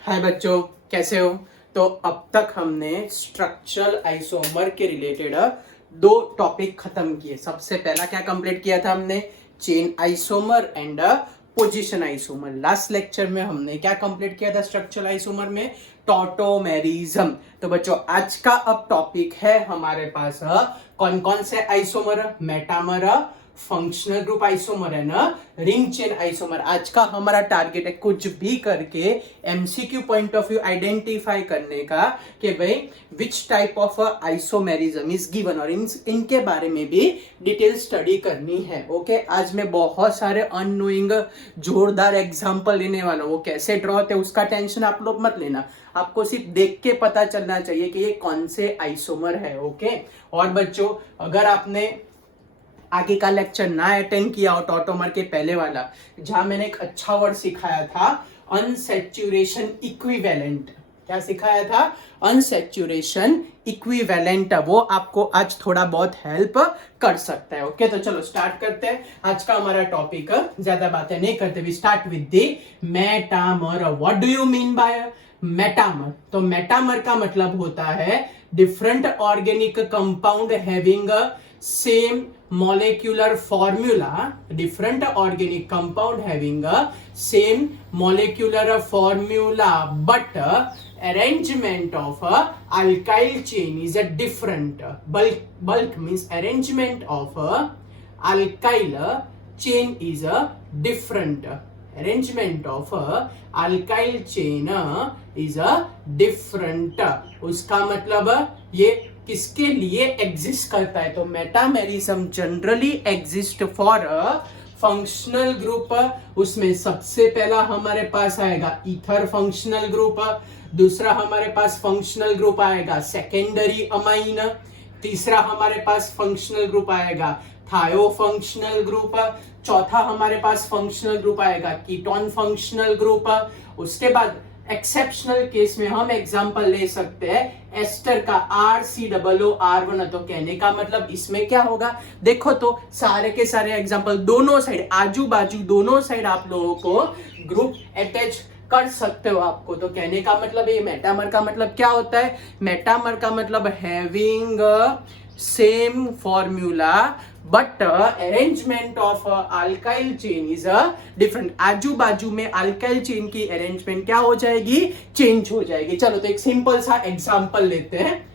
हाय बच्चों, कैसे हो। तो अब तक हमने स्ट्रक्चरल आइसोमर के रिलेटेड दो टॉपिक खत्म किए। सबसे पहला क्या कंप्लीट किया था हमने, chain isomer and position isomer. Last lecture में हमने क्या कंप्लीट किया था स्ट्रक्चरल आइसोमर में, टॉटोमेरिज्म। तो बच्चों आज का अब टॉपिक है हमारे पास कौन कौन से isomer, metamer, functional group isomer है ना, रिंग चेन आइसोमर। आज का हमारा टारगेट है कुछ भी करके MCQ point of view identify करने का कि भाई विच type of isomerism is given, और इनके बारे में भी डिटेल स्टडी करनी है। ओके, आज मैं बहुत सारे अननोइंग जोरदार एग्जांपल लेने वाला हूँ। वो कैसे ड्रॉ होते हैं उसका टेंशन आप लोग मत लेना, आपको सिर्फ देख के पता चलना चाहिए कि ये कौन से आइसोमर है। ओके, और बच्चों अगर आपने आगे का लेक्चर ना अटेंड किया हो टॉटोमर के पहले वाला, जहां मैंने एक अच्छा वर्ड सिखाया था अनसैचुरेशन इक्विवेलेंट। क्या सिखाया था? Unsaturation equivalent. वो आपको आज थोड़ा बहुत हेल्प कर सकता है। ओके, तो चलो स्टार्ट करते हैं आज का हमारा टॉपिक। ज्यादा बातें नहीं करते, we start with the metamer. What do you mean by metamer? तो मेटामर का मतलब होता है different organic compound having same molecular formula, different organic compound having a same molecular formula, but arrangement of alkyl chain is a different. Bulk means arrangement of alkyl chain is a different. Arrangement of alkyl chain is a different. उसका मतलब ये किसके लिए exist करता है? तो metamerism generally exist for functional group. उसमें सबसे पहला हमारे पास आएगा ईथर फंक्शनल ग्रुप, दूसरा हमारे पास फंक्शनल ग्रुप आएगा सेकेंडरी अमाइन, तीसरा हमारे पास फंक्शनल ग्रुप आएगा थायो फंक्शनल ग्रुप, चौथा हमारे पास फंक्शनल ग्रुप आएगा कीटोन फंक्शनल ग्रुप। उसके बाद एक्सेप्शनल केस में हम एग्जांपल ले सकते हैं एस्टर का RCOOR1। तो कहने का मतलब इसमें क्या होगा, देखो तो सारे के सारे एग्जांपल दोनों साइड, आजू बाजू दोनों साइड आप लोगों को ग्रुप अटैच कर सकते हो आपको। तो कहने का मतलब ये मेटामर का मतलब क्या होता है? मेटामर का मतलब having same formula but arrangement of alkyl chain is different. आजू बाजू में अल्काइल चेन की अरेंजमेंट क्या हो जाएगी? चेंज हो जाएगी। चलो तो एक सिंपल सा एग्जांपल लेते हैं।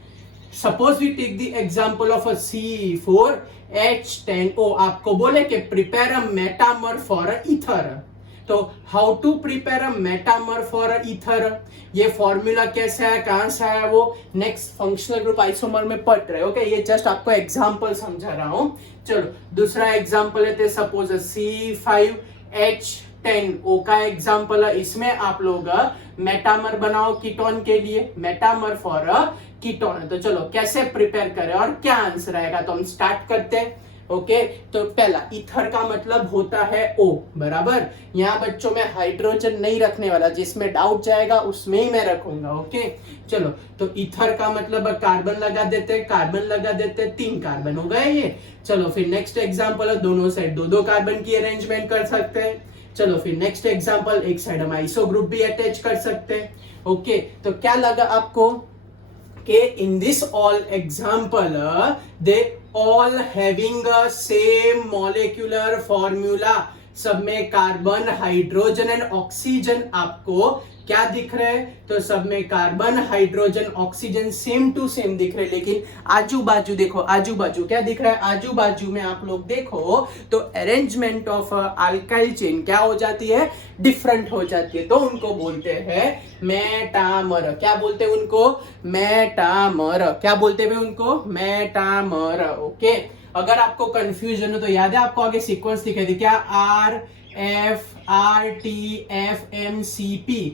Suppose we take the example of C4H10O। आपको बोले कि prepare a metamer for ether. तो how to prepare a metamer for ether, ये फॉर्मूला कैसा है, कहां से आया, वो नेक्स्ट फंक्शनल ग्रुप आइसोमर में पढ़ रहे हो। ओके, ये जस्ट आपको एग्जांपल समझा रहा हूं। चलो दूसरा एग्जांपल लेते हैं। सपोज C5H10O का एग्जांपल है। इसमें आप लोग मेटामर बनाओ कीटोन के लिए, मेटामर फॉर कीटोन। तो चलो कैसे प्रिपेयर करें और क्या आंसर आएगा, तो हम स्टार्ट करते हैं। ओके, तो पहला ईथर का मतलब होता है O बराबर। यहाँ बच्चों में हाइड्रोजन नहीं रखने वाला, जिसमें डाउट जाएगा उसमें ही मैं रखूंगा। ओके, चलो तो ईथर का मतलब कार्बन लगा देते हैं, कार्बन लगा देते हैं, 3 कार्बन हो गए ये। चलो फिर नेक्स्ट एग्जांपल है, दोनों साइड 2-2 कार्बन की अरेंजमेंट कर सकते हैं। चलो फिर नेक्स्ट एग्जांपल, एक साइड हम आइसो ग्रुप भी अटैच कर सकते हैं। ओके, तो क्या लगा आपको कि in this all example they all having same molecular formula. सब में कार्बन, हाइड्रोजन एंड ऑक्सीजन आपको क्या दिख रहे हैं? तो सब में carbon, hydrogen, oxygen same to same दिख रहे हैं। लेकिन आजू बाजू देखो, आजू बाजू क्या दिख रहा है? आजू बाजू में आप लोग देखो तो अरेंजमेंट ऑफ अल्काइल चेन क्या हो जाती है? डिफरेंट हो जाती है। तो उनको बोलते हैं मेटामर। क्या बोलते हैं उनको? मेटामर। क्या बोलते हैं उनको? मेटामर। ओके, अगर आपको कंफ्यूजन हो तो याद है आपको आगे सीक्वेंस दिखाई थी क्या? RFRTFMCP।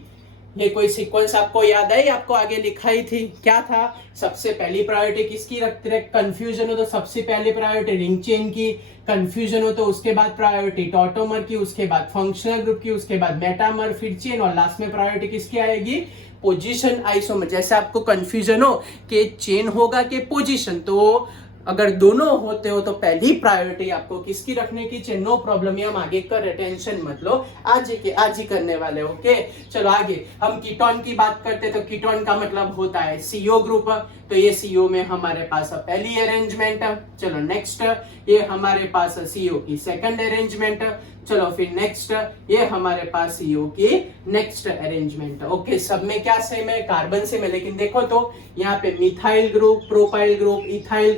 ये कोई सीक्वेंस आपको याद है? आपको आगे लिखाई थी, क्या था? सबसे पहली प्रायोरिटी किसकी रखते रहे? कंफ्यूजन हो तो सबसे पहली प्रायोरिटी रिंग चेन की, कंफ्यूजन हो तो उसके बाद प्रायोरिटी टॉटोमर की, उसके बाद फंक्शनल ग्रुप की, उसके बाद मेटामर, फिर चेन, और लास्ट में प्रायोरिटी किसकी आएगी? Position isomer. जैसे आपको कंफ्यूजन हो कि चेन होगा कि पोजीशन, तो अगर दोनों होते हो तो पहली प्रायोरिटी आपको किसकी रखने की चाहिए? नो प्रॉब्लम, ये हम आगे कर रहे, टेंशन मत लो, आज ही करने वाले। ओके चलो आगे हम कीटोन की बात करते हैं। तो कीटोन का मतलब होता है सीओ ग्रुप। तो ये सीओ में हमारे पास पहली अरेंजमेंट। चलो नेक्स्ट, ये हमारे पास सीओ की सेकंड अरेंजमेंट। चलो फिर नेक्स्ट, ये हमारे पास सीओ की नेक्स्ट अरेंजमेंट। ओके सब में क्या सेम है? कार्बन सेम है, लेकिन देखो तो यहाँ पे methyl group, propyl group, ethyl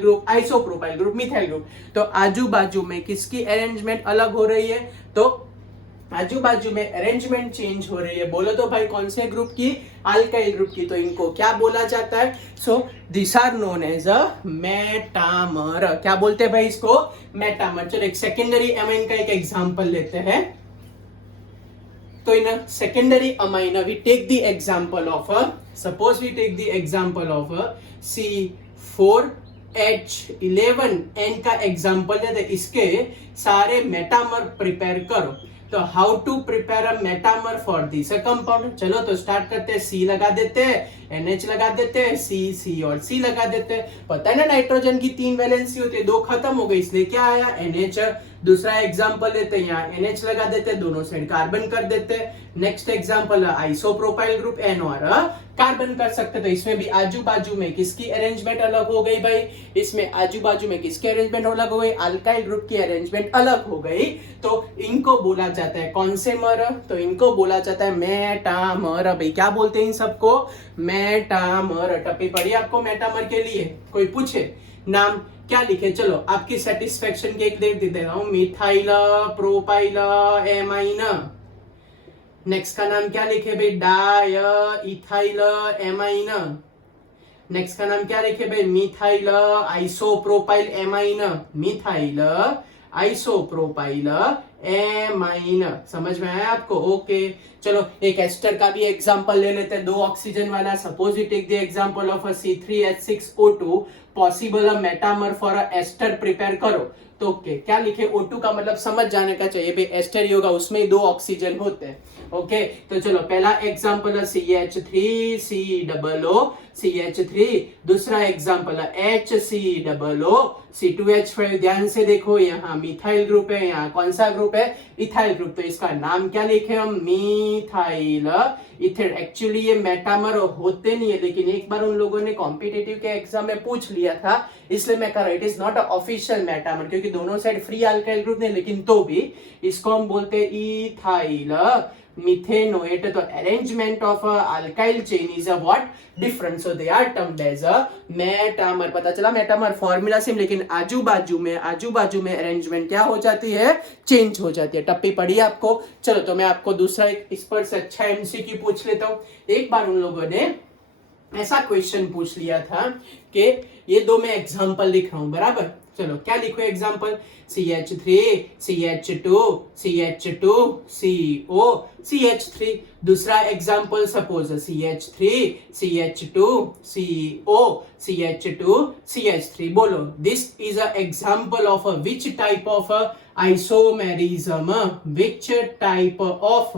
group, isopropyl group, methyl group. तो आजू बाजू में किसकी अरेंजमेंट अलग हो रही है? तो आजू बाजू में अरेंजमेंट चेंज हो रही है। बोलो तो भाई कौन से ग्रुप की? अल्काइल ग्रुप की। तो इनको क्या बोला जाता है? So this are known as a metamer. क्या बोलते हैं भाई इसको? मेटामर। चलो एक सेकेंडरी अमाइन का एक एग्जांपल लेते हैं। तो इन secondary amine we take the example of suppose we take the example of C4H11N का एग्जांपल देते, इसके सारे मेटामर प्रिपेयर करो। तो how to prepare a metamer for this compound? चलो तो स्टार्ट करते हैं। सी लगा देते हैं, NH लगा देते हैं, सी और सी लगा देते हैं। पता है ना नाइट्रोजन की 3 वैलेंसी होती है, 2 खत्म हो गई, इसलिए क्या आया? NH। दूसरा एग्जांपल लेते हैं, यहाँ NH लगा देते हैं, दोनों साइड कार्बन कर देते हैं। Next example isopropyl group, N और कार्बन कर सकते हैं। तो इसमें भी आजू बाजू में किसकी अरेंजमेंट अलग हो गई भाई? इसमें आजू बाजू में किसकी अरेंजमेंट अलग हो गई? अल्काइल ग्रुप की अरेंजमेंट अलग हो गई। तो इनको बोला जाता है कौन से मर? तो इनको बोला जाता है मेटामर। भाई क्या बोलते हैं इन सबको? मेटामर। टप्पी पड़ी आपको मेटामर के लिए? कोई पूछे नाम क्या लिखे? चलो आपकी सेटिस्फेक्शन के एक दे रहा हूं, मिथाइल प्रोपाइल एमाइन। नेक्स्ट का नाम क्या लिखे भाई? Di ethyl amine. नेक्स्ट का नाम क्या लिखे भाई? Methyl isopropyl amine. Methyl isopropyl amine. समझ में आया आपको? ओके चलो एक एस्टर का भी एग्जांपल ले लेते हैं, 2 ऑक्सीजन वाला। Suppose you take the example of C3H6O2 possible a metamer for a ester prepare करो। तो ओके क्या लिखे? O2 का मतलब समझ जाने का चाहिए भाई, एस्टर ही होगा, उसमें 2 ऑक्सीजन होते हैं। ओके तो चलो पहला एग्जांपल है CH3COO CH3। दूसरा एग्जांपल है HCOO C2H5। ध्यान से देखो, यहाँ मिथाइल ग्रुप है, यहाँ कौन सा ग्रुप है? Ethyl group. तो इसका नाम क्या लिखे हम? Methyl ethane. एक्चुअली ये मेटामर होते नहीं है, लेकिन एक बार उन लोगों ने कॉम्पिटिटिव के एग्जाम में पूछ लिया था, इसलिए मैं कह रहा हूं it is not a official metamer, क्योंकि दोनों साइड फ्री अल्काइल ग्रुप नहीं, लेकिन तो भी इसको हम बोलते हैं इथाइल मिथेनोएट। तो arrangement of alkyl chain is a what? Different. So they are termed as a metamer. पता चला मेटामर फॉर्मूला सेम, लेकिन आजू बाजू में अरेंजमेंट क्या हो जाती है? चेंज हो जाती है। टप्पी पड़ी आपको? चलो तो मैं आपको दूसरा एक इस पर से अच्छा एमसीक्यू पूछ लेता हूं। एक बार उन लोगों ने ऐसा क्वेश्चन पूछ लिया था कि ये 2 मैं एग्जांपल लिख रहा हूं, बराबर? चलो क्या लिखो example? CH3 CH2 CH2 CO CH3। दूसरा example suppose CH3 CH2 CO CH2 CH3। बोलो this is a example of which type of isomerism? Which type of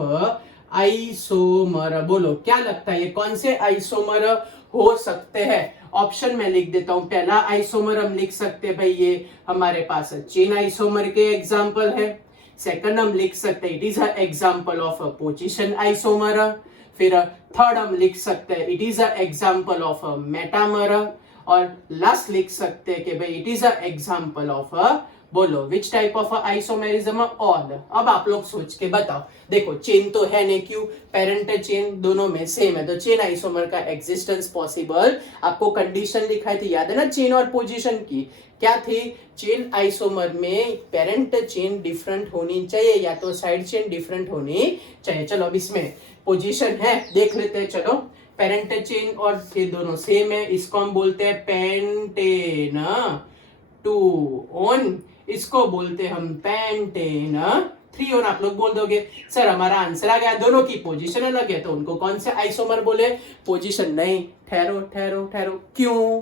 isomer? बोलो क्या लगता है ये कौन से आइसोमर हो सकते हैं? ऑप्शन में लिख देता हूं। पहला आइसोमर हम लिख सकते हैं भाई, ये हमारे पास चेन आइसोमर के एग्जांपल है। सेकंड हम लिख सकते हैं it is a example of position isomer. फिर थर्ड हम लिख सकते हैं it is a example of metamer. और लास्ट लिख सकते हैं कि भाई it is a example of बोलो विच टाइप ऑफ आइसोमेरिज्म? ऑल। अब आप लोग सोच के बताओ। देखो चेन तो है नहीं, क्यों? पेरेंट चेन दोनों में सेम है, तो चेन आइसोमर का एग्जिस्टेंस पॉसिबल। आपको कंडीशन लिखाई थी, याद है ना? चेन और पोजीशन की क्या थी? चेन आइसोमर में पेरेंट चेन डिफरेंट होनी चाहिए, या तो साइड चेन डिफरेंट होनी चाहिए। चलो अब इसमें पोजीशन है, देख लेते हैं। चलो पेरेंट चेन और ये दोनों सेम है, इसको हम बोलते हैं पेंटेन 2 ऑन, इसको बोलते हम पेंटेन 3 ऑन। आप लोग बोल दोगे सर हमारा आंसर आ गया, दोनों की पोजीशन अलग है, तो उनको कौन से आइसोमर बोले? पोजीशन नहीं। ठहरो ठहरो ठहरो, क्यों?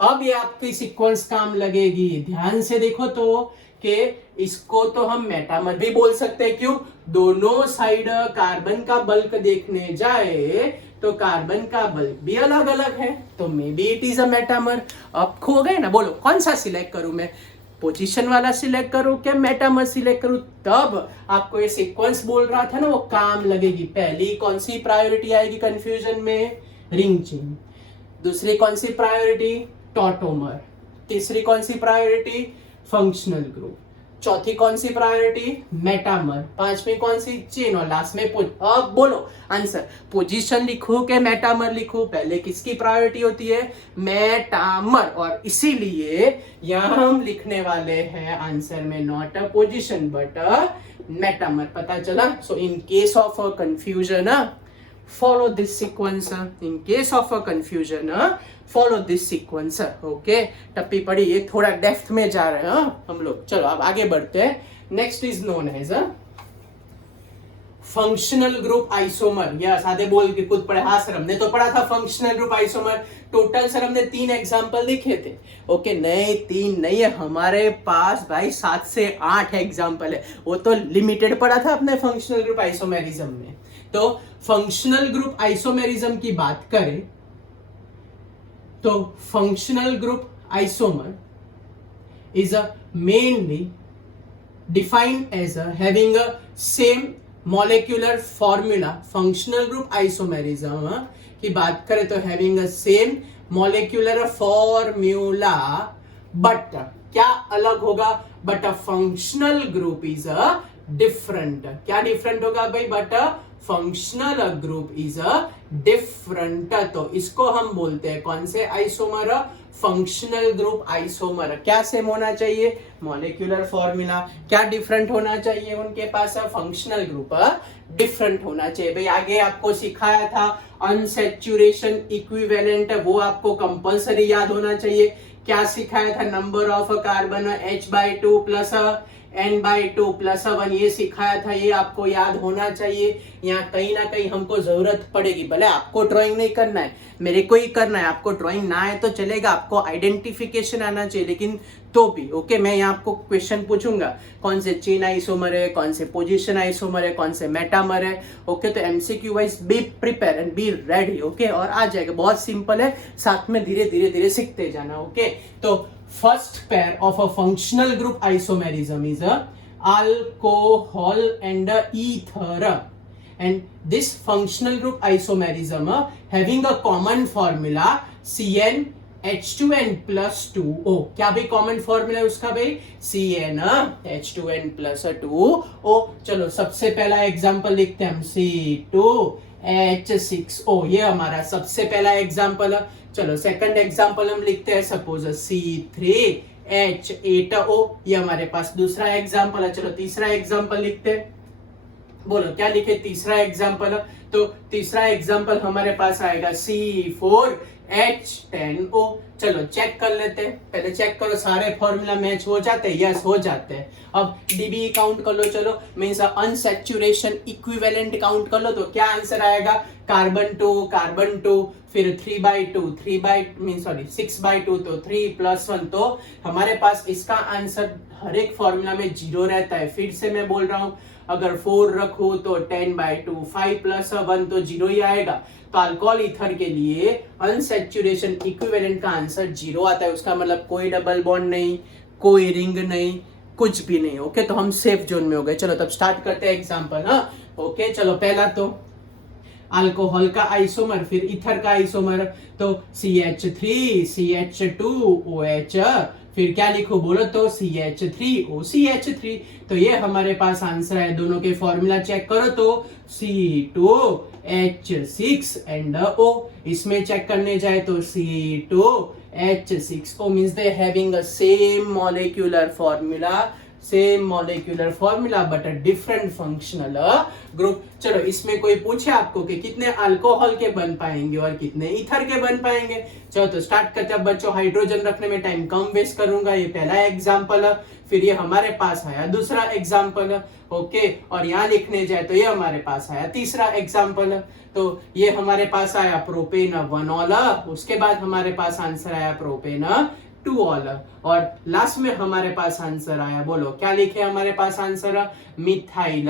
अब ये आपकी सीक्वेंस काम लगेगी। ध्यान से देखो तो कि इसको तो हम मेटामर भी बोल सकते हैं, क्यों? दोनों साइड कार्बन का बल्क देखने जाए तो कार्बन का बल्क भी अलग अलग है, तो may be it is a metamer. अब खो गए ना, बोलो कौन सा सिलेक्ट करूं मैं, पोजीशन वाला सिलेक्ट करूं क्या मेटामर सिलेक्ट करूं? तब आपको ये सीक्वेंस बोल रहा था ना, वो काम लगेगी। पहली कौन सी प्रायोरिटी आएगी कंफ्यूजन में? Ring chain. दूसरी कौन सी प्रायोरिटी? टॉटोमर। तीसरी कौन सी प्रायोरिटी? Functional group. चौथी कौन सी प्रायोरिटी? मेटामर। पांचवी कौन सी? चेन। और लास्ट में अब बोलो आंसर, पोजीशन लिखूं के मेटामर लिखूं? पहले किसकी प्रायोरिटी होती है? मेटामर। और इसीलिए यहां हम लिखने वाले हैं आंसर में not a position but a metamer. पता चला? So in case of a confusion follow this sequence. In case of a confusion follow this sequence. Okay, टप्पी पड़ी, ये थोड़ा डेप्थ में जा रहे हैं हम लोग। चलो अब आगे बढ़ते हैं। Next is known as functional group isomer. Yes, आधे बोल के खुद पढ़े। हाँ सर, हमने तो पढ़ा था functional group isomer. Total sir हमने 3 एग्जाम्पल लिखे थे। ओके, नहीं 3 नहीं है, हमारे पास भाई 7 से 8 एग्जाम्पल है। वो तो लिमिटेड पढ़ा था अपने फंक्शनल ग्रुप आइसोमेरिज्म में। तो फंक्शनल ग्रुप आइसोमेरिज्म की बात करें तो functional group isomer is a mainly defined as having a same molecular formula. Functional group isomerism की बात करें तो having a same molecular formula, but क्या अलग होगा? But a functional group is a different. क्या डिफरेंट होगा भाई? But functional group is a different. तो इसको हम बोलते हैं कौन से आइसोमर? Functional group isomer. क्या सेम होना चाहिए? Molecular formula. क्या डिफरेंट होना चाहिए उनके पास? फंक्शनल ग्रुप डिफरेंट होना चाहिए। भाई आगे आपको सिखाया था अनसैचुरेशन इक्विवेलेंट, वो आपको कंपल्सरी याद होना चाहिए। क्या सिखाया था? Number of carbon H/2 plus N/2 plus 1, ये सिखाया था, ये आपको याद होना चाहिए। यहाँ कहीं ना कहीं हमको जरूरत पड़ेगी। भले आपको ड्राइंग नहीं करना है, मेरे को ही करना है। आपको ड्राइंग ना आए तो चलेगा, आपको आइडेंटिफिकेशन आना चाहिए, लेकिन तो भी ओके। मैं यहाँ आपको क्वेश्चन पूछूंगा, कौन से चेन आइसोमर है, कौन से पोजीशन आइसोमर है, कौन से मेटामर है। ओके, तो MCQ wise be prepare and be ready. Okay, और आ जाएगा, बहुत सिंपल है, साथ में धीरे धीरे धीरे सीखते जाना। ओके, तो first pair of a functional group isomerism is a alcohol and a ether, and this functional group isomerism having a common formula CnH2n plus 2O। क्या भाई कॉमन फॉर्मूला है उसका भाई? CnH2n plus 2O। चलो सबसे पहला example लिखते हैं हम, C2H6O, ये हमारा सबसे पहला एग्जांपल है। चलो सेकंड एग्जांपल हम लिखते हैं, सपोज C3H8O, ये हमारे पास दूसरा एग्जांपल है। चलो तीसरा एग्जांपल लिखते हैं। बोलो क्या लिखे तीसरा एग्जांपल? तो तीसरा एग्जांपल हमारे पास आएगा C4H10O। चलो चेक कर लेते हैं, पहले चेक करो सारे फॉर्मूला मैच हो जाते हैं। यस, हो जाते हैं। अब डीबी काउंट कर लो, चलो मींस अनसैचुरेशन इक्विवेलेंट काउंट कर लो, तो क्या आंसर आएगा? कार्बन 2, फिर 6/2, तो 3 + 1, तो हमारे पास इसका आंसर हर एक फॉर्मूला में 0 रहता है। फिर से मैं बोल रहा हूं, अगर 4 रखूं तो 10/2, 5 + 1 तो 0 ही आएगा। तो अल्कोहल ईथर के लिए अनसैचुरेशन इक्विवेलेंट का आंसर 0 आता है। उसका मतलब कोई डबल बॉन्ड नहीं, कोई रिंग नहीं, कुछ भी नहीं। ओके, तो हम सेफ जोन में हो गए। चलो तब स्टार्ट करते हैं एग्जांपल। हाँ ओके, चलो पहला तो अल्कोहल का आइसोमर, फिर ईथर का आइसोमर, तो CH3 CH2OH, फिर क्या लिखो बोलो? तो CH3OCH3। तो ये हमारे पास आंसर है। दोनों के फॉर्मूला चेक करो तो C2H6 एंड O। इसमें चेक करने जाए तो C2H6O means they having a same molecular formula but a different functional group. चलो इसमें कोई पूछे आपको कि कितने अल्कोहल के बन पाएंगे और कितने ईथर के बन पाएंगे? चलो तो स्टार्ट करते हैं। बच्चों हाइड्रोजन रखने में टाइम कम वेस्ट करूंगा। ये पहला एग्जांपल है, फिर ये हमारे पास आया दूसरा एग्जांपल। ओके, और यहाँ लिखने जाए तो ये हमारे पास आया तीसरा एग्जांपल। तो ये हमारे पास आया प्रोपेन 1ऑल, उसके बाद हमारे पास आंसर आया प्रोपेन टू ऑल, और लास्ट में हमारे पास आंसर आया, बोलो क्या लिखे हमारे पास answer, methyl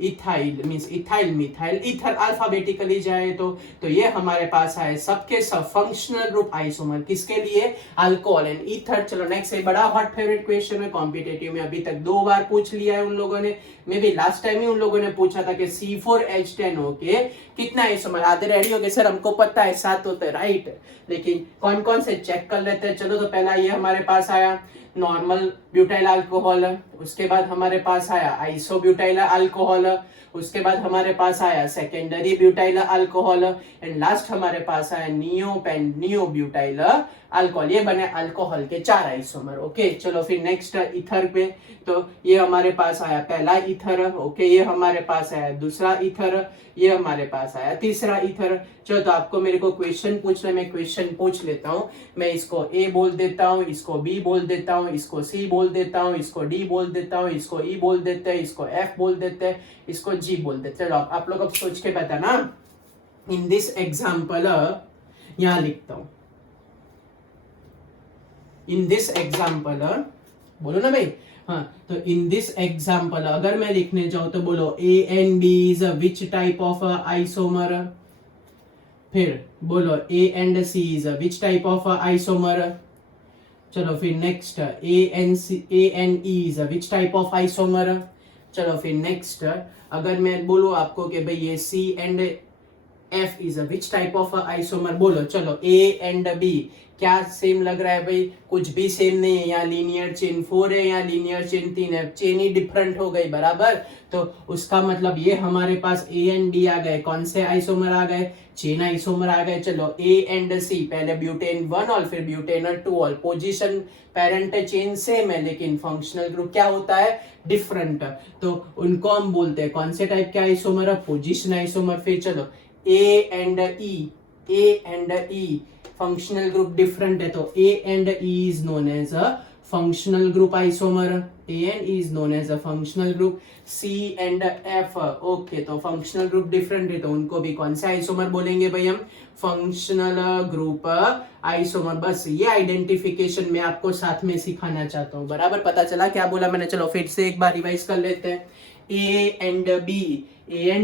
ethyl, means ethyl methyl ether, alphabetically जाए तो ये हमारे पास आए सबके सब फंक्शनल ग्रुप आइसोमर, किसके लिए, अल्कोहल एंड ईथर। चलो नेक्स्ट, एक बड़ा हॉट फेवरेट क्वेश्चन है, कॉम्पिटेटिव में अभी तक 2 बार पूछ लिया है उन लोगों ने, मे भी लास्ट टाइम ही उन लोगों ने पूछा था कि C4H10 के कितना आइसोमर, आधे रेडी हो गए सर हमको पता है 7 होते हैं, राइट, लेकिन कौन कौन से चेक कर लेते हैं। चलो तो पहला ये हमारे पास आया नॉर्मल ब्यूटाइल अल्कोहल, उसके बाद हमारे पास आया आइसोब्यूटाइल अल्कोहल, उसके बाद हमारे पास आया secondary butyl alcohol, and last हमारे पास आया नियो ब्यूटाइल अल्कोहल। ये बने अल्कोहल के 4 आइसोमर। ओके चलो फिर नेक्स्ट ईथर पे, तो ये हमारे पास आया पहला ईथर, ओके ये हमारे पास आया दूसरा ईथर, ये हमारे पास आया तीसरा ईथर। चलो तो आपको मेरे को क्वेश्चन पूछना है, मैं क्वेश्चन पूछ लेता हूँ, मैं इसको ए बोल देता हूँ, इसको बी बोल देता हूँ, इसको सी बोल देता हूँ, इसको डी बोल देता हूँ, इसको ई बोल देते हैं, इसको एफ बोल देते हैं, इसको जी बोल देते हैं। चलो आप लोग अब सोच के बताना। इन दिस एग्जाम्पल, यहां लिखता हूं, इन दिस एग्जाम्पल, बोलो ना भाई, हाँ तो इन दिस एग्जाम्पल अगर मैं लिखने जाऊं तो बोलो A and B is which type of isomer, फिर बोलो A and C is which type of isomer, चलो फिर next A and E is which type of isomer, चलो फिर नेक्स्ट अगर मैं बोलूं आपको कि भाई ये C and F is which type of isomer, बोलो चलो ए एंड बी क्या सेम लग रहा है भाई, कुछ भी सेम नहीं है, यहाँ लीनियर चेन 4 है, यहाँ लीनियर चेन 3 है, चेन ही डिफरेंट हो गई, बराबर, तो उसका मतलब ये हमारे पास ए एंड डी आ गए, कौन से आइसोमर आ गए, चेन आइसोमर आ गए। चलो ए एंड सी, पहले ब्यूटेन 1 और फिर butane 2 all, position parent chain same है लेकिन फंक्शनल ग्रुप क्या होता है, डिफरेंट, तो उनको हम बोलते हैं कौन से टाइप के आइसोमर है, पोजीशन आइसोमर। फिर चलो A and E functional group different है, तो A and E is known as a functional group isomer, A and E is known as a functional group. C and F, okay तो functional group different है तो उनको भी कौन से isomer बोलेंगे भाई हम, फंक्शनल ग्रुप आइसोमर। बस ये आइडेंटिफिकेशन मैं आपको साथ में सिखाना चाहता हूँ, बराबर, पता चला क्या बोला मैंने। चलो फिर से एक बार रिवाइज कर लेते हैं। ए एंड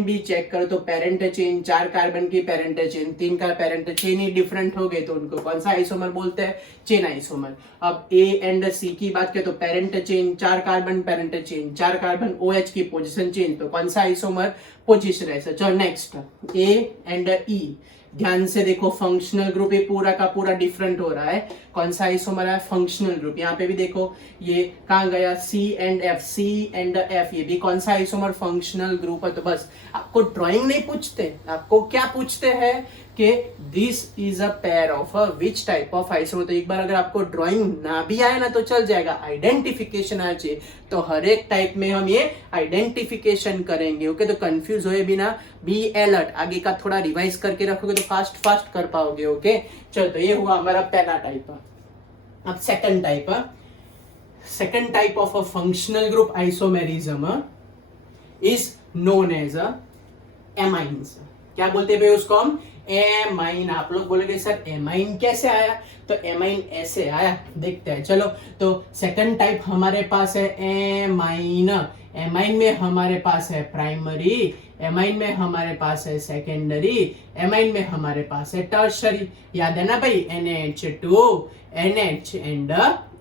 बी चेक करो तो पेरेंट चेन 4 कार्बन की, पेरेंट चेन 3 का, पेरेंट चेन ही डिफरेंट हो गए तो उनको कौन सा आइसोमर बोलते हैं, चेन आइसोमर। अब ए एंड सी की बात करें तो parent chain 4 carbon, parent chain 4 carbon, OH की पोजीशन चेन, तो कौन सा आइसोमर, पोजीशन आइसोमर। चलो नेक्स्ट ए एंड ई, ध्यान से देखो फंक्शनल ग्रुप ये पूरा का पूरा डिफरेंट हो रहा है, कौन सा आइसोमर है, फंक्शनल ग्रुप। यहाँ पे भी देखो ये कहाँ गया, सी एंड एफ, ये भी कौन सा आइसोमर, फंक्शनल ग्रुप है। तो बस आपको ड्राइंग नहीं पूछते, आपको क्या पूछते हैं कि this is a pair of which type of isomer. तो एक बार अगर आपको ड्राइंग ना भी आए ना तो चल जाएगा, आइडेंटिफिकेशन आना चाहिए, तो हर एक टाइप में हम ये आइडेंटिफिकेशन करेंगे। ओके तो कंफ्यूज होए बिना, बी अलर्ट, आगे का थोड़ा रिवाइज करके रखोगे तो फास्ट कर पाओगे। ओके चलो तो ये हुआ हमारा पहला टाइप। अब second type of a functional group isomerism is known as amines. क्या बोलते हैं भाई उसको हम, एमाइन। आप लोग बोलोगे सर एमाइन कैसे आया, तो एमाइन ऐसे आया, देखते हैं। चलो तो सेकंड टाइप हमारे पास है एमाइन। एमाइन में हमारे पास है प्राइमरी, एमाइन में हमारे पास है सेकेंडरी, एमाइन में हमारे पास है टर्शरी। याद है ना भाई, NH2 NH and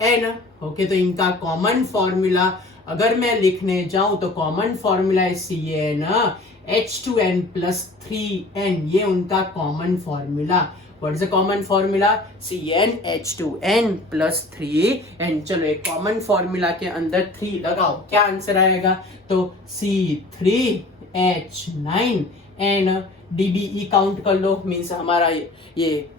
N। Okay तो इनका कॉमन फॉर्मूला अगर मैं लिखने जाऊं तो कॉमन फॉर्मूला है CnH2n + 3n, ये उनका common formula. What is the common formula, CnH2n + 3n। चलो एक कॉमन फॉर्मूला के अंदर 3 लगाओ, क्या आंसर आएगा, तो C3H9n। DBE काउंट कर लो, मीन्स हमारा ये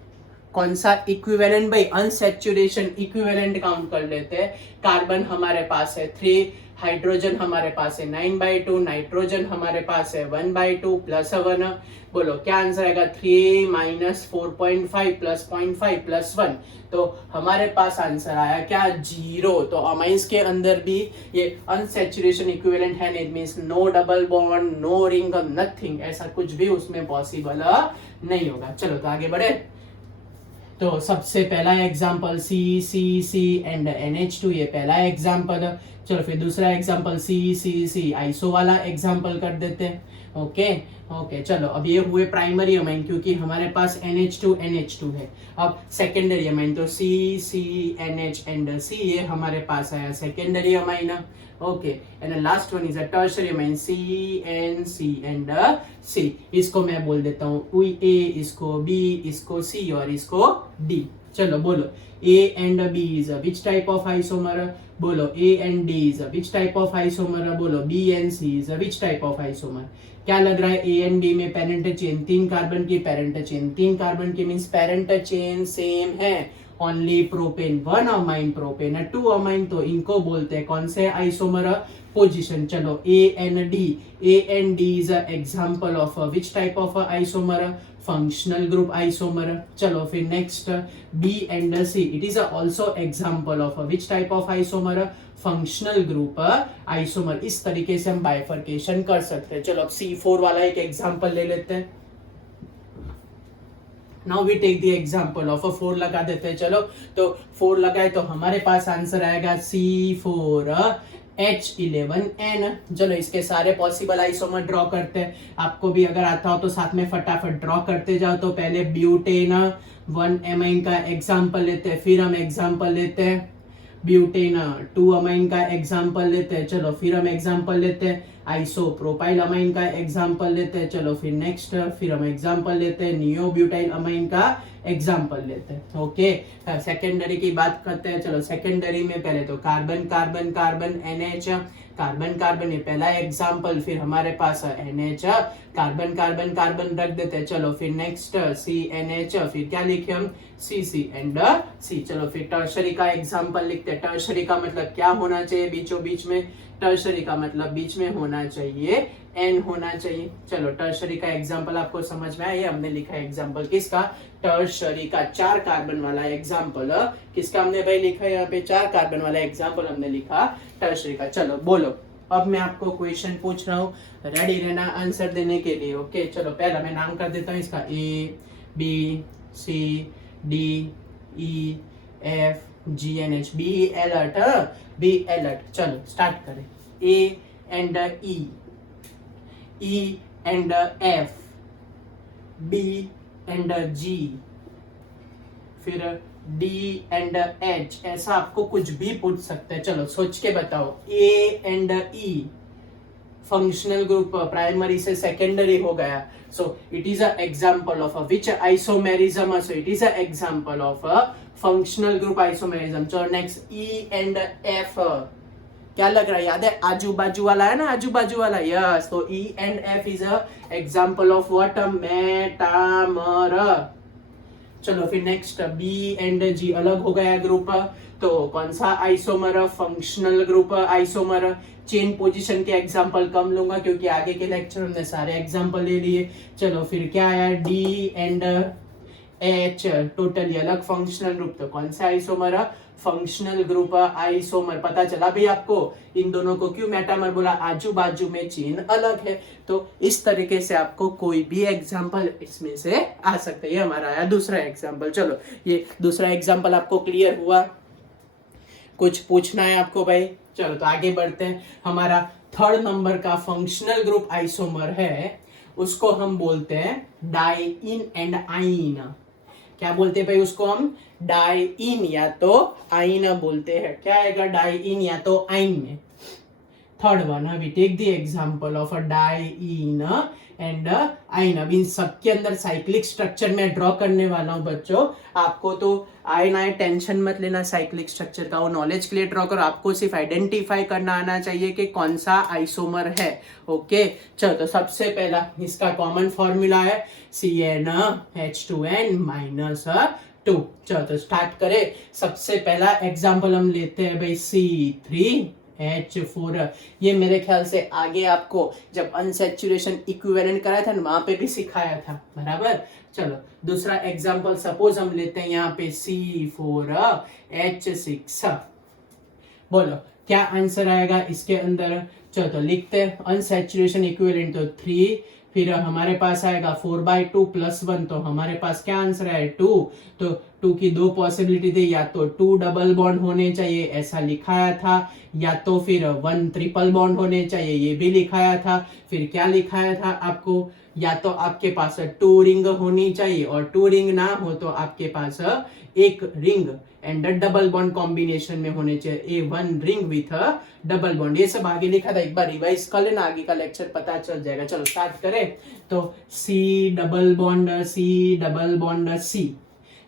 कौन सा इक्विवेलेंट भाई, अनसैचुरेशन इक्विवेलेंट काउंट कर लेते हैं। कार्बन हमारे पास है 3, हाइड्रोजन हमारे पास है 9/2, नाइट्रोजन हमारे पास है 1/2 + 1। बोलो क्या आंसर आएगा, 3 - 4.5 + 0.5 + 1, तो हमारे पास आंसर आया क्या, 0। तो अमाइंस के अंदर भी ये अनसैचुरेशन इक्विवेलेंट है, it means no double bond, no ring, nothing, ऐसा कुछ भी उसमें पॉसिबल नहीं होगा। चलो तो आगे बढ़े। तो सबसे पहला एग्जांपल सी एंड NH2, ये पहला एग्जांपल। चलो फिर दूसरा एग्जांपल सी आइसो वाला एग्जांपल कर देते हैं। ओके चलो, अब ये हुए प्राइमरी अमाइन क्योंकि हमारे पास NH2 है। अब सेकेंडरी अमाइन तो सी NH एंड C, ये हमारे पास आया secondary amine. Okay, and last one is a tertiary amine C and C। इसको मैं बोल देता हूँ A, इसको B, इसको C और इसको D। चलो बोलो, A and B is a which type of isomer? बोलो, A and D is a which type of isomer? बोलो, B and C is a which type of isomer? क्या लग रहा है? A and B में parent chain 3 carbon की, parent chain 3 carbon की means parent chain same है, only propane 1 amine, propane 2 amine, तो इनको बोलते हैं कौन से आइसोमर? पोजीशन। चलो A and D is a example of which type of isomer? Functional group isomer. चलो फिर next B and C, it is also example of which type of isomer? Functional group isomer. इस तरीके से हम bifurcation कर सकते हैं। चलो अब C4 वाला एक एग्जाम्पल ले लेते हैं। Now we take the example of 4 लगा देते हैं। चलो तो 4 लगाए तो हमारे पास आंसर आएगा C4H11N। चलो इसके सारे पॉसिबल आइसोमर ड्रॉ करते हैं। आपको भी अगर आता हो तो साथ में फटाफट ड्रॉ करते जाओ। तो पहले ब्यूटेन 1 अमाइन का एग्जाम्पल लेते हैं, फिर हम एग्जाम्पल लेते हैं ब्यूटेन 2 अमाइन का एग्जाम्पल लेते हैं। चलो फिर हम एग्जाम्पल लेते हैं आइसोप्रोपाइल अमाइन का एग्जाम्पल लेते हैं। चलो फिर नेक्स्ट फिर हम एग्जाम्पल लेते हैं नियोब्यूटाइल अमाइन का एग्जाम्पल लेते हैं। ओके, सेकेंडरी की बात करते हैं। चलो सेकेंडरी में पहले तो carbon carbon carbon NH, carbon carbon ये पहला एग्जाम्पल, फिर हमारे पास NH, कार्बन कार्बन कार्बन रख देते हैं। चलो फिर नेक्स्ट CNH, फिर क्या लिखे हम CC एंड C। चलो फिर टर्शरी का एग्जाम्पल लिखते हैं। टर्शरी का मतलब क्या होना चाहिए? बीचों बीच में। टर्शरी का मतलब बीच में होना चाहिए N होना चाहिए। चलो टर्शरी का एग्जाम्पल आपको समझ में आया? हमने लिखा है एग्जाम्पल किसका? टर्शरी का 4 कार्बन वाला एग्जाम्पल। किसका हमने भाई लिखा है? यहाँ पे 4 कार्बन वाला एग्जाम्पल हमने लिखा टर्शरी का। चलो बोलो, अब मैं आपको क्वेश्चन पूछ रहा हूँ, रेडी रहना आंसर देने के लिए। ओके चलो पहला मैं नाम कर देता हूँ इसका ABCDEFGNH। Be alert. चलो स्टार्ट करें। A and E and F, B and G, फिर D and H। ऐसा आपको कुछ भी पूछ सकते हैं। चलो सोच के बताओ। A and E functional group primary से सेकेंडरी हो गया। So it is a example of which isomerism? So it is a example of functional group isomerism. चलो नेक्स्ट E and F, क्या लग रहा है? याद है आजू बाजू वाला है ना, आजू बाजू वाला। यस, तो E and F is a example of what? Metamer. चलो फिर नेक्स्ट B and G अलग हो गया ग्रुप, तो कौन सा isomer? Functional group isomer. Chain position के एग्जांपल कम लूंगा क्योंकि आगे के लेक्चर हमने सारे एग्जांपल ले लिए। चलो फिर क्या आया? D and H टोटली अलग फंक्शनल ग्रुप, तो कौन सा आइसोमर? Functional group isomer. पता चला भी आपको इन दोनों को क्यों मेटामर बोला? आजू बाजू में चेन अलग है। तो इस तरीके से आपको कोई भी एग्जांपल इसमें से आ सकता है। ये हमारा आया दूसरा एग्जांपल। चलो ये दूसरा एग्जांपल आपको क्लियर हुआ? कुछ पूछना है आपको भाई? चलो तो आगे बढ़ते हैं। हमारा 3rd नंबर का फंक्शनल ग्रुप आइसोमर है, उसको हम बोलते हैं डाइइन एंड आइन। क्या बोलते हैं भाई उसको? हम डाइइन या तो आइन बोलते हैं। क्या आएगा? डाइइन या तो आइन में। 3rd one, we take the example of a diene and yne. अब इन सबके अंदर साइक्लिक स्ट्रक्चर में ड्रॉ करने वाला हूं बच्चों। आपको तो आए टेंशन मत लेना साइक्लिक स्ट्रक्चर का, वो नॉलेज के लिए ड्रॉ करो। आपको सिर्फ आइडेंटिफाई करना आना चाहिए कि कौन सा आइसोमर है। ओके चलो, तो सबसे पहला इसका कॉमन फॉर्मूला है CnH2n-2। चलो तो स्टार्ट करें। सबसे पहला एग्जांपल हम लेते हैं भाई C3H4। ये मेरे ख्याल से आगे आपको जब अनसैचुरेशन इक्विवेलेंट कराया था ना, वहां पे भी सिखाया था, बराबर। चलो दूसरा एग्जांपल सपोज हम लेते हैं यहाँ पे C4H6। बोलो क्या आंसर आएगा इसके अंदर? चलो तो लिखते हैं अनसैचुरेशन इक्विवेलेंट तो 3, फिर हमारे पास आएगा 4/2 + 1, तो हमारे पास क्या आंसर है 2। तो 2 की दो पॉसिबिलिटी थी, या तो 2 डबल बॉन्ड होने चाहिए ऐसा लिखाया था, या तो फिर 1 ट्रिपल बॉन्ड होने चाहिए ये भी लिखाया था। फिर क्या लिखाया था आपको, या तो आपके पास 2 रिंग होनी चाहिए, और 2 रिंग ना हो तो आपके पास एक ring and double bond combination में होने चाहिए, 1 रिंग विथ डबल बॉन्ड। ये सब आगे लिखा था, एक बार रिवाइज कर लेना, आगे का लेक्चर पता चल जाएगा। चलो स्टार्ट करें। तो C double bond C,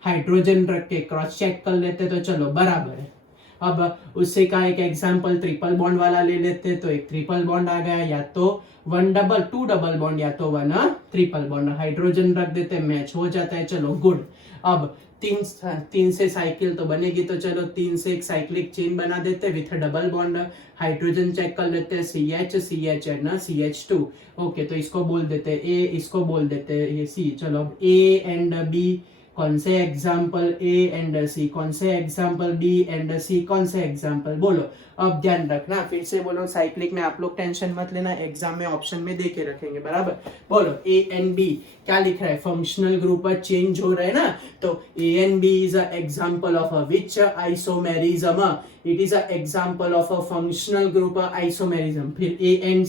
hydrogen रख के क्रॉस चेक कर लेते तो चलो बराबर है। अब उससे का एक एग्जांपल ट्रिपल बॉन्ड वाला ले लेते, तो एक ट्रिपल बॉन्ड आ गया, या तो 2 डबल बॉन्ड या तो 1 ट्रिपल बॉन्ड, हाइड्रोजन रख देते, मैच हो जाता है। चलो गुड। अब 3 से साइकिल तो बनेगी, तो चलो 3 से एक साइक्लिक चेन बना देते with double bond, hydrogen check कर लेते हैं CH एंड CH2। ओके, तो इसको बोल देते हैं A, इसको बोल देते हैं ये C। चलो अब A एंड B कौन से एग्जाम्पल, A एंड C कौन से एग्जाम्पल, B एंड C कौन से एग्जाम्पल, बोलो। अब ध्यान रखना, फिर से बोलो, साइक्लिक में आप लोग टेंशन मत लेना, एग्जाम में ऑप्शन में दे के रखेंगे, बराबर। बोलो A एंड B क्या लिख रहा है, फंक्शनल ग्रुप चेंज हो रहा है ना, तो A and B is a example of which isomerism, it is a example of a functional group isomerism. फिर A एंड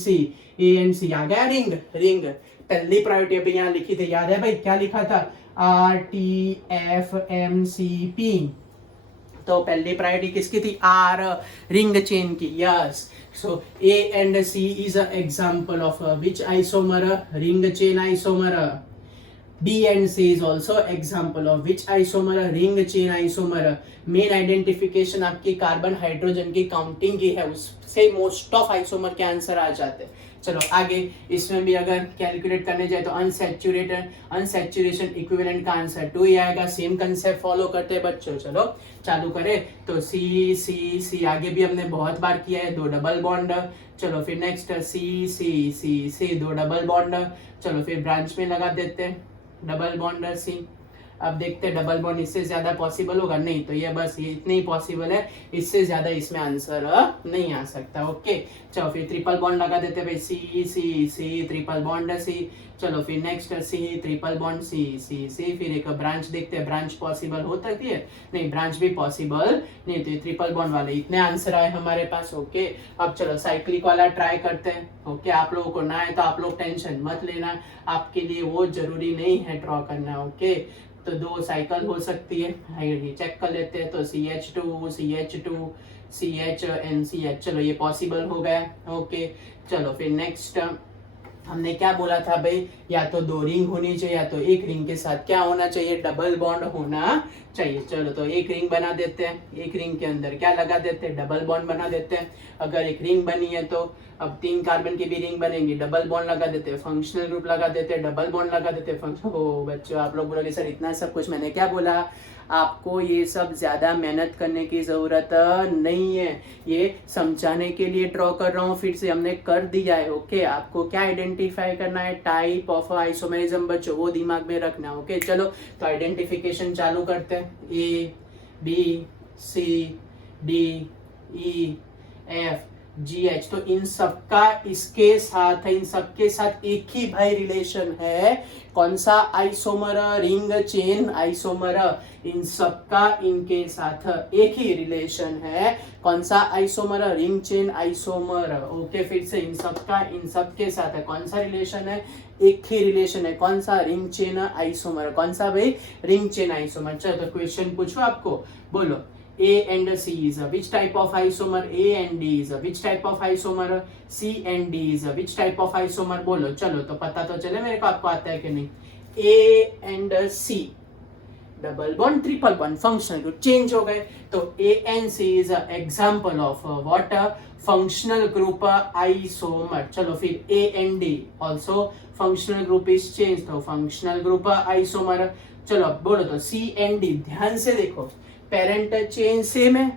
C आ गया रिंग। पहली प्रायोरिटी अभी यहाँ लिखी थी, याद है भाई क्या लिखा था, RTFMCP। तो पहली प्रायोरिटी किसकी थी, R, रिंग चेन की, yes. So A and C is a example of which isomer, ring chain isomer. B and C is also example of which isomer, ring chain isomer। Main identification आपकी carbon hydrogen की counting की है, उससे most of isomer के answer आ जाते हैं। चलो आगे इसमें भी अगर कैलकुलेट करने जाए तो अनसैचुरेशन इक्विवेलेंट का आंसर 2 ही आएगा। सेम कंसेप्ट फॉलो करते हैं बच्चों। चलो चालू करें। तो C आगे भी हमने बहुत बार किया है, 2 डबल बॉन्ड। चलो फिर नेक्स्ट C 2 डबल बॉन्ड। चलो फिर ब्रांच में लगा देते हैं डबल बॉन्ड C। अब देखते हैं डबल बॉन्ड इससे ज्यादा पॉसिबल होगा, नहीं, तो ये बस ये इतने ही पॉसिबल है, इससे ज्यादा इसमें आंसर नहीं आ सकता। ओके, चलो फिर ट्रिपल बॉन्ड लगा देते हैं भाई, C ट्रिपल बॉन्ड C। चलो फिर next C triple bond C। फिर एक ब्रांच देखते हैं, ब्रांच पॉसिबल हो सकती है, नहीं, ब्रांच भी पॉसिबल नहीं, तो ये ट्रिपल बॉन्ड वाले इतने आंसर आए हमारे पास। ओके, अब चलो साइक्लिक वाला ट्राई करते हैं। ओके, आप लोगों को ना है तो आप लोग टेंशन मत लेना, आपके लिए वो जरूरी नहीं है ड्रॉ करना। ओके, तो 2 साइकिल हो सकती है, चेक कर लेते हैं। तो CH2 CH एंड CH, चलो ये पॉसिबल हो गया। ओके, चलो फिर नेक्स्ट हमने क्या बोला था भाई, या तो 2 रिंग होनी चाहिए, या तो एक रिंग के साथ क्या होना चाहिए, डबल बॉन्ड होना चाहिए। चलो तो एक रिंग बना देते हैं, एक रिंग के अंदर क्या लगा देते हैं, डबल बॉन्ड बना देते हैं। अगर एक रिंग बनी है तो अब 3 कार्बन की भी रिंग बनेगी, डबल बॉन्ड लगा देते हैं, फंक्शनल ग्रुप लगा देते हैं, डबल बॉन्ड लगा देते हैं। ओ बच्चों, आप लोग बोलोगे सर इतना सब कुछ, मैंने क्या बोला, आपको ये सब ज्यादा मेहनत करने की जरूरत नहीं है, ये समझाने के लिए ड्रॉ कर रहा हूँ। फिर से हमने कर दिया है। ओके, आपको क्या आइडेंटिफाई करना है, टाइप ऑफ आइसोमेरिज्म बच्चों, वो दिमाग में रखना। ओके, चलो तो आइडेंटिफिकेशन चालू करते हैं। ABCDEF GH, तो इन सबका इसके साथ है, इन सबके साथ एक ही भाई रिलेशन है। कौन सा आइसोमर, रिंग चेन आइसोमर, इन सबका इनके साथ एक ही रिलेशन है। कौन सा isomer, ring chain isomer. Okay, फिर से इन सबके साथ है, कौन सा रिलेशन है, एक ही रिलेशन है। कौन सा, रिंग चेन आइसोमर। कौन सा भाई, रिंग चेन आइसोमर। चलो तो क्वेश्चन पूछो आपको, बोलो A and C is which type of isomer, A and D is which type of isomer, C and D is which type of isomer, बोलो। चलो तो पता तो चले मेरे को आपको आता है कि नहीं। A and C double bond triple bond functional group change हो गए, तो A and C is a example of what, functional group isomer. चलो फिर A and D also functional group is change, तो फंक्शनल ग्रुप आइसोमर। चलो बोलो तो C and D, ध्यान से देखो, पेरेंट चेन सेम है,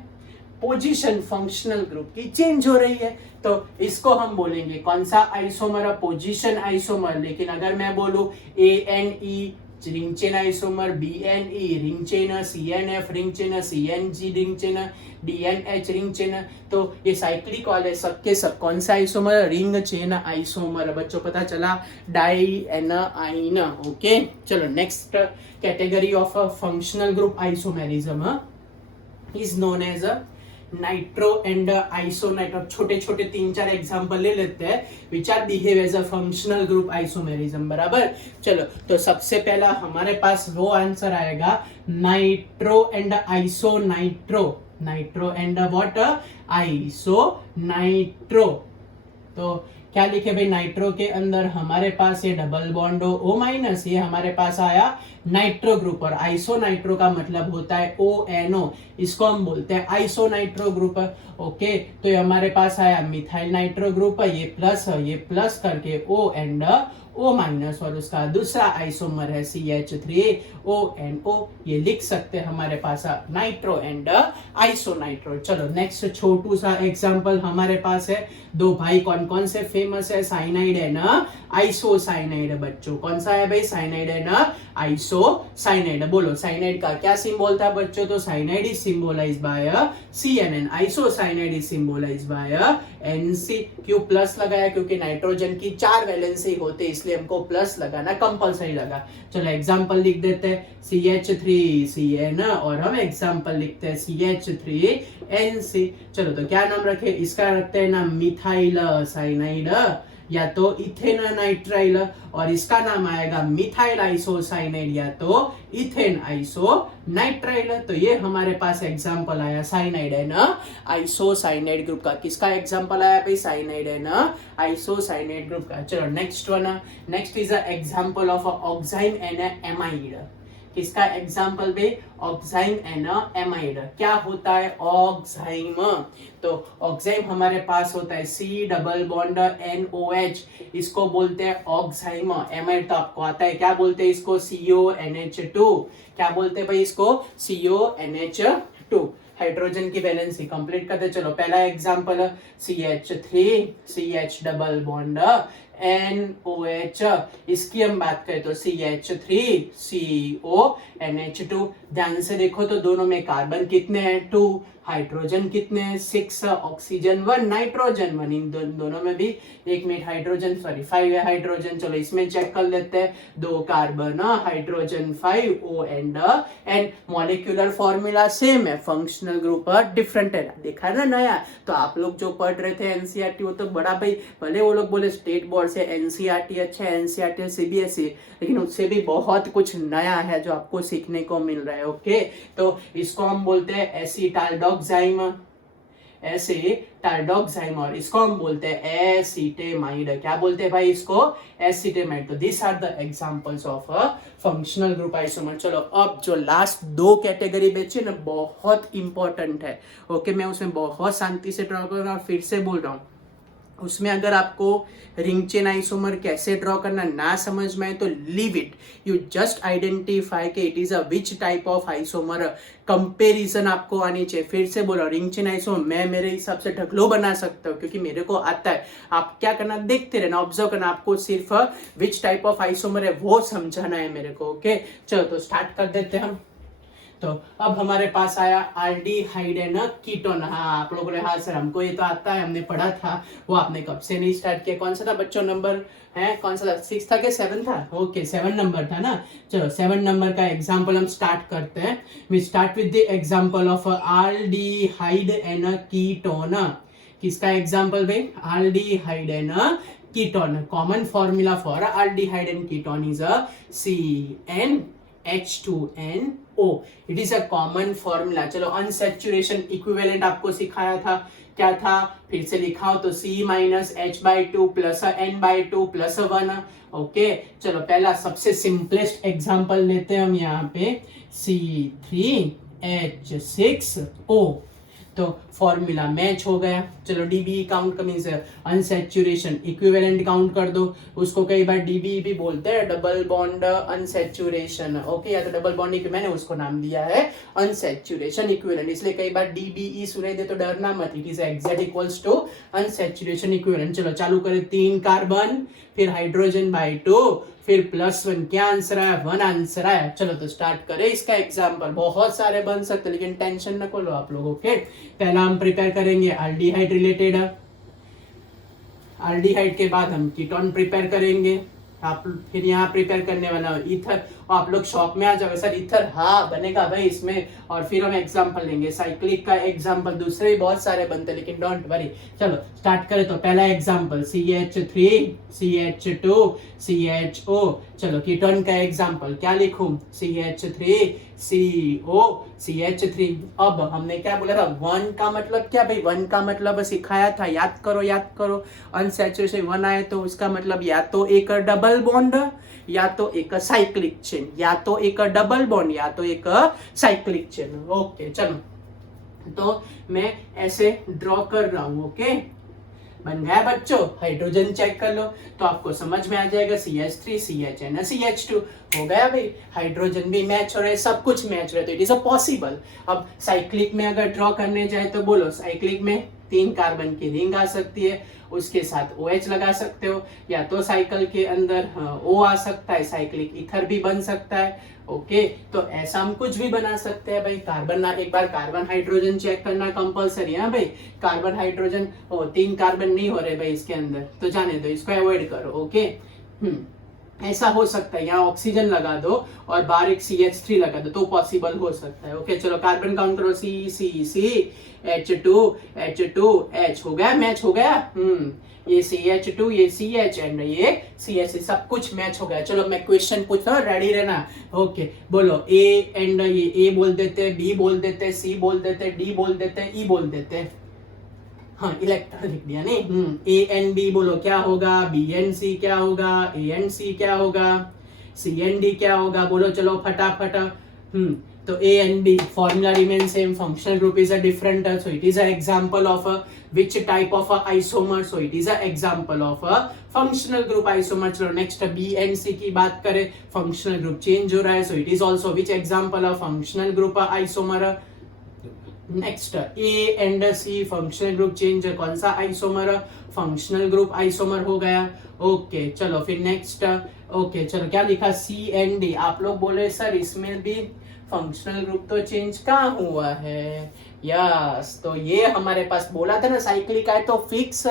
पोजीशन फंक्शनल ग्रुप की चेंज हो रही है, तो इसको हम बोलेंगे कौन सा आइसोमर, पोजीशन आइसोमर। लेकिन अगर मैं बोलूं A and E ring chain isomer BNE ring chain, CNF ring chain, CNG ring chain, DNH ring chain. तो ये साइक्लिक वाले सबके सब कौन सा आइसोमर? Ring chain isomer. बच्चों पता चला, डाई एनाइन। ओके, चलो next category of functional group isomerism is known as nitro and isonitro. छोटे छोटे 3-4 एग्जांपल ले लेते हैं which are behave as a functional group isomerism. बराबर, चलो तो सबसे पहला हमारे पास वो आंसर आएगा nitro and isonitro. Nitro and what? Isonitro. तो क्या लिखे भाई? नाइट्रो के अंदर हमारे पास ये डबल बॉन्ड O माइनस, ये हमारे पास आया नाइट्रो ग्रुप। और आइसोनाइट्रो का मतलब होता है ONO, इसको हम बोलते हैं आइसोनाइट्रो ग्रुप। ओके, तो ये हमारे पास आया मिथाइल नाइट्रो ग्रुप, ये प्लस करके O एंड O माइनस, और उसका दूसरा आइसोमर है CH3ONO। ये लिख सकते हैं हमारे पास नाइट्रो एंड आइसोनाइट्रो। चलो नेक्स्ट छोटू सा एग्जांपल हमारे पास है। दो भाई कौन कौन से फेमस है? साइनाइड है ना, आइसोसाइनाइड। बच्चों कौन सा है भाई? साइनाइड है ना, आइसोसाइनाइड। बोलो साइनाइड का क्या सिंबल था बच्चों? तो cyanide is symbolized by CNN, isocyanide is symbolized by NC। क्यों प्लस लगाया? क्योंकि नाइट्रोजन की 4 वैलेंसी होते हैं, इसलिए हमको प्लस लगाना कंपलसरी लगा। चलो एग्जांपल लिख देते हैं CH3CN, और हम एग्जांपल लिखते हैं CH3NC। चलो तो क्या नाम रखे? इसका रखते हैं नाम मिथाइल साइनाइड या तो इथेन नाइट्राइल, और इसका नाम आएगा मिथाइल आइसोसाइनाइड या तो इथेन आइसोनाइट्राइल। तो ये हमारे पास एग्जांपल आया साइनाइड है ना, आइसोसाइनाइड ग्रुप का। किसका एग्जांपल आया भाई? साइनाइड है ना, आइसोसाइनाइड ग्रुप का। चलो next one, next is a example of oxime and amide. किसका एग्जाम्पल दे? Oxime and amide. क्या होता है ऑक्साइम? तो ऑक्साइम हमारे पास होता है C डबल बॉन्ड NOH, इसको बोलते हैं ऑक्साइम। एमाइड तो आपको आता है, क्या बोलते हैं इसको? CONH2। क्या बोलते हैं भाई इसको? CONH2। हाइड्रोजन की वैलेंसी कंप्लीट करते चलो। पहला example CH3 CH double bond NOH, इसकी हम बात करें तो CH3 CONH2। ध्यान से देखो तो दोनों में कार्बन कितने हैं? 2, हाइड्रोजन कितने हैं? 6, ऑक्सीजन 1, नाइट्रोजन 1। इन दोनों में भी 1 मिनट हाइड्रोजन 5 है हाइड्रोजन। चलो इसमें चेक कर लेते हैं, 2 carbon, hydrogen 5, O and N। Molecular formula same है, फंक्शनल ग्रुप डिफरेंट है। देखा ना नया? तो आप लोग जो पढ़ रहे थे NCERT, वो तो बड़ा भाई, भले वो लोग बोले स्टेट बोर्ड से NCERT अच्छा है, NCERT CBSE, लेकिन उससे भी बहुत कुछ नया है जो आपको सीखने को मिल रहा है। ओके, तो इसको हम बोलते हैं एसिटाल्डोक्साइम, एसिटाल्डोक्साइम, और इसको हम बोलते हैं एसिटेमाइड। क्या बोलते हैं भाई इसको? एसिटेमाइड। तो this are the examples of a functional group isomer. चलो अब जो लास्ट 2 कैटेगरी बची ना, बहुत इंपॉर्टेंट है। ओके, मैं उसमें बहुत शांति से ड्रॉ करूंगा, और फिर से बोल रहा हूँ, उसमें अगर आपको रिंग चेन आइसोमर कैसे ड्रॉ करना ना समझ में आए तो leave it. You just identify कि it is a which type of isomer, comparison आपको आनी चाहिए। फिर से बोलो, रिंग चेन आइसोमर मैं मेरे हिसाब से ढकलो बना सकता हूँ क्योंकि मेरे को आता है। आप क्या करना? देखते रहना, ऑब्जर्व करना। आपको सिर्फ विच टाइप ऑफ आइसोमर है वो समझाना है मेरे को। ओके, चलो तो स्टार्ट कर देते हैं हम। तो अब हमारे पास आया आल्डिहाइड एंड कीटोन। हाँ, आप लोगों ने, हाँ सर हमको ये तो आता है, हमने पढ़ा था। वो आपने कब से नहीं स्टार्ट किया? कौन सा था बच्चों नंबर है? कौन सा था? 6 था कि 7 था? ओके, 7 नंबर था ना। चलो 7 नंबर का एग्जांपल हम स्टार्ट करते हैं। We start with the example of aldehyde and ketone. किसका एग्जांपल भाई? Aldehyde and ketone. Common formula for aldehyde and ketone is a CnH2nO. It is a common formula. चलो अनसैचुरेशन इक्विवेलेंट आपको सिखाया था, क्या था? फिर से लिखाओ तो C-H/2 plus N/2 plus 1। Okay, चलो पहला सबसे सिंपलेस्ट एग्जांपल लेते हैं हम यहाँ पे, C3H6O। तो फॉर्मूला मैच हो गया। चलो डीबी काउंट का मींस अनसैचुरेशन इक्विवेलेंट काउंट कर दो। उसको कई बार डीबी भी बोलते हैं, डबल बॉन्ड अनसैचुरेशन। ओके, या तो डबल बॉन्ड, मैंने उसको नाम दिया है अनसैचुरेशन इक्विवेलेंट, इसलिए कई बार डीबीई सुनाई दे तो डरना मत। It is exact equals to unsaturation equivalent. चलो चालू करें, 3 कार्बन, फिर हाइड्रोजन बाय 2, फिर +1 क्या आंसर आया, 1 आंसर आया। चलो तो स्टार्ट करें इसका एग्जाम्पल। बहुत सारे बन सकते लेकिन टेंशन न लो आप लोग। ओके, पहला हम प्रिपेयर करेंगे अल्डिहाइड रिलेटेड। अल्डिहाइड के बाद हम कीटोन प्रिपेयर करेंगे। आप फिर यहाँ प्रिपेयर करने वाला हो ईथर। आप लोग शॉप में आ जाओगे, सर ईथर हाँ बनेगा भाई इसमें, और फिर हम एग्जांपल लेंगे साइक्लिक का एग्जांपल। दूसरे भी बहुत सारे बनते लेकिन डोंट वरी। चलो स्टार्ट करें। तो पहला एग्जांपल CH3 CH2 CHO। चलो कीटोन का एग्जांपल क्या लिखूं, CH3 CO CH3। अब हमने क्या बोला था, 1 का मतलब क्या भाई, 1 का मतलब सिखाया था, याद करो। अनसैचुरेशन 1 आए तो उसका मतलब या तो एक डबल बॉन्ड या तो एक साइक्लिक चेन, या तो एक डबल बॉन्ड या तो एक साइक्लिक चेन। ओके चलो तो मैं ऐसे ड्रॉ कर रहा हूं। ओके बन गया बच्चों, हाइड्रोजन चेक कर लो तो आपको समझ में आ जाएगा CH3 CHN CH2 हो गया भाई। हाइड्रोजन भी मैच हो रहा है, सब कुछ मैच हो रहा है, तो इट इज अ पॉसिबल। अब साइक्लिक में अगर ड्रॉ करने जाए तो बोलो, साइक्लिक में 3 कार्बन की रिंग आ सकती है, उसके साथ OH लगा सकते हो, या तो साइकिल के अंदर O आ सकता है, साइक्लिक ईथर भी बन सकता है। ओके तो ऐसा हम कुछ भी बना सकते हैं भाई। कार्बन ना, एक बार कार्बन हाइड्रोजन चेक करना कंपलसरी है भाई। कार्बन हाइड्रोजन 3 कार्बन नहीं हो रहे भाई इसके अंदर, तो जाने दो, इसको अवॉइड करो। ओके ऐसा हो सकता है, यहाँ ऑक्सीजन लगा दो और बाहर एक CH3 लगा दो तो पॉसिबल हो सकता है। ओके चलो कार्बन काउंट करो, C H2 H हो गया, मैच हो गया। ये CH2 ये CH एंड ये CH सब कुछ मैच हो गया। चलो मैं क्वेश्चन पूछता हूँ, रेडी रहना। ओके बोलो, A एंड ये A बोल देते, B बोल देते, C बोल देते, D बोल देते, E बोल देते। हाँ इलेक्ट्रॉन लिख दिया नहीं। A एंड B बोलो क्या होगा, B एंड C क्या होगा, A एंड C क्या होगा, C एंड D क्या होगा, बोलो चलो फटाफट। तो A and B formula remains same, functional group is a different, so it is an example of a which type of a isomer, so it is a example of a functional group isomer। चलो next B and C की बात करें, functional group change हो रहा है, so it is also which example of functional group isomer। Next A and C functional group change, कौन सा isomer, functional group isomer हो गया। ओके चलो फिर नेक्स्ट। ओके चलो क्या लिखा, C एंड D। आप लोग बोले सर इसमें भी फंक्शनल ग्रुप तो चेंज कहाँ हुआ है, यस तो ये हमारे पास बोला था ना, साइक्लिक आए तो फिक्स,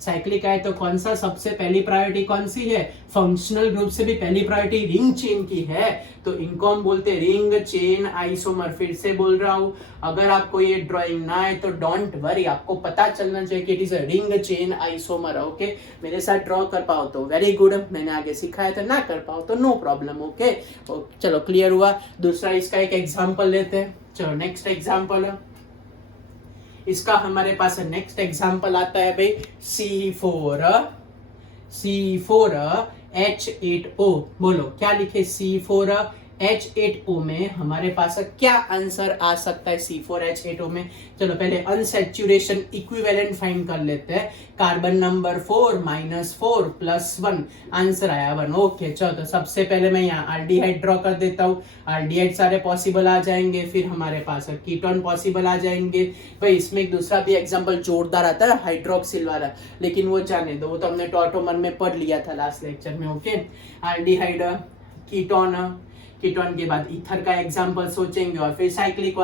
साइक्लिक आए तो कौन सा सबसे पहली प्रायोरिटी कौन सी है, फंक्शनल ग्रुप से भी पहली प्रायोरिटी रिंग चेन की है, तो इनको हम बोलते हैं रिंग चेन आइसोमर। फिर से बोल रहा हूं, अगर आपको ये ड्राइंग ना आए तो डोंट वरी, आपको पता चलना चाहिए कि it is a ring chain isomer. Okay मेरे साथ ड्रॉ कर पाओ तो वेरी गुड, मैंने आगे सिखाया था, ना कर पाओ तो नो प्रॉब्लम। ओके चलो क्लियर हुआ। दूसरा इसका एक एग्जाम्पल लेते हैं। चलो नेक्स्ट एग्जाम्पल, इसका हमारे पास नेक्स्ट एग्जाम्पल आता है भाई C4H8O। बोलो क्या लिखे, C4H8O में हमारे पास क्या आंसर आ सकता है C4H8O में। चलो पहले अनसैचुरेशन इक्विवेलेंट फाइंड कर लेते हैं। कार्बन नंबर 4 -4 +1 आंसर आया 1। ओके चलो तो सबसे पहले मैं यहाँ आल्डिहाइड ड्रॉ कर देता हूँ। आल्डिहाइड सारे पॉसिबल आ जाएंगे, फिर हमारे पास कीटोन पॉसिबल आ जाएंगे। भाई इसमें एक दूसरा भी एग्जांपल जोरदार आता है हाइड्रोक्सिल वाला, लेकिन वो जाने दो, वो तो हमने टॉटोमर में पढ़ लिया था लास्ट लेक्चर में। ओके आल्डिहाइड कीटोन के बाद ईथर का एग्जांपल सोचेंगे और फिर साइक्लिक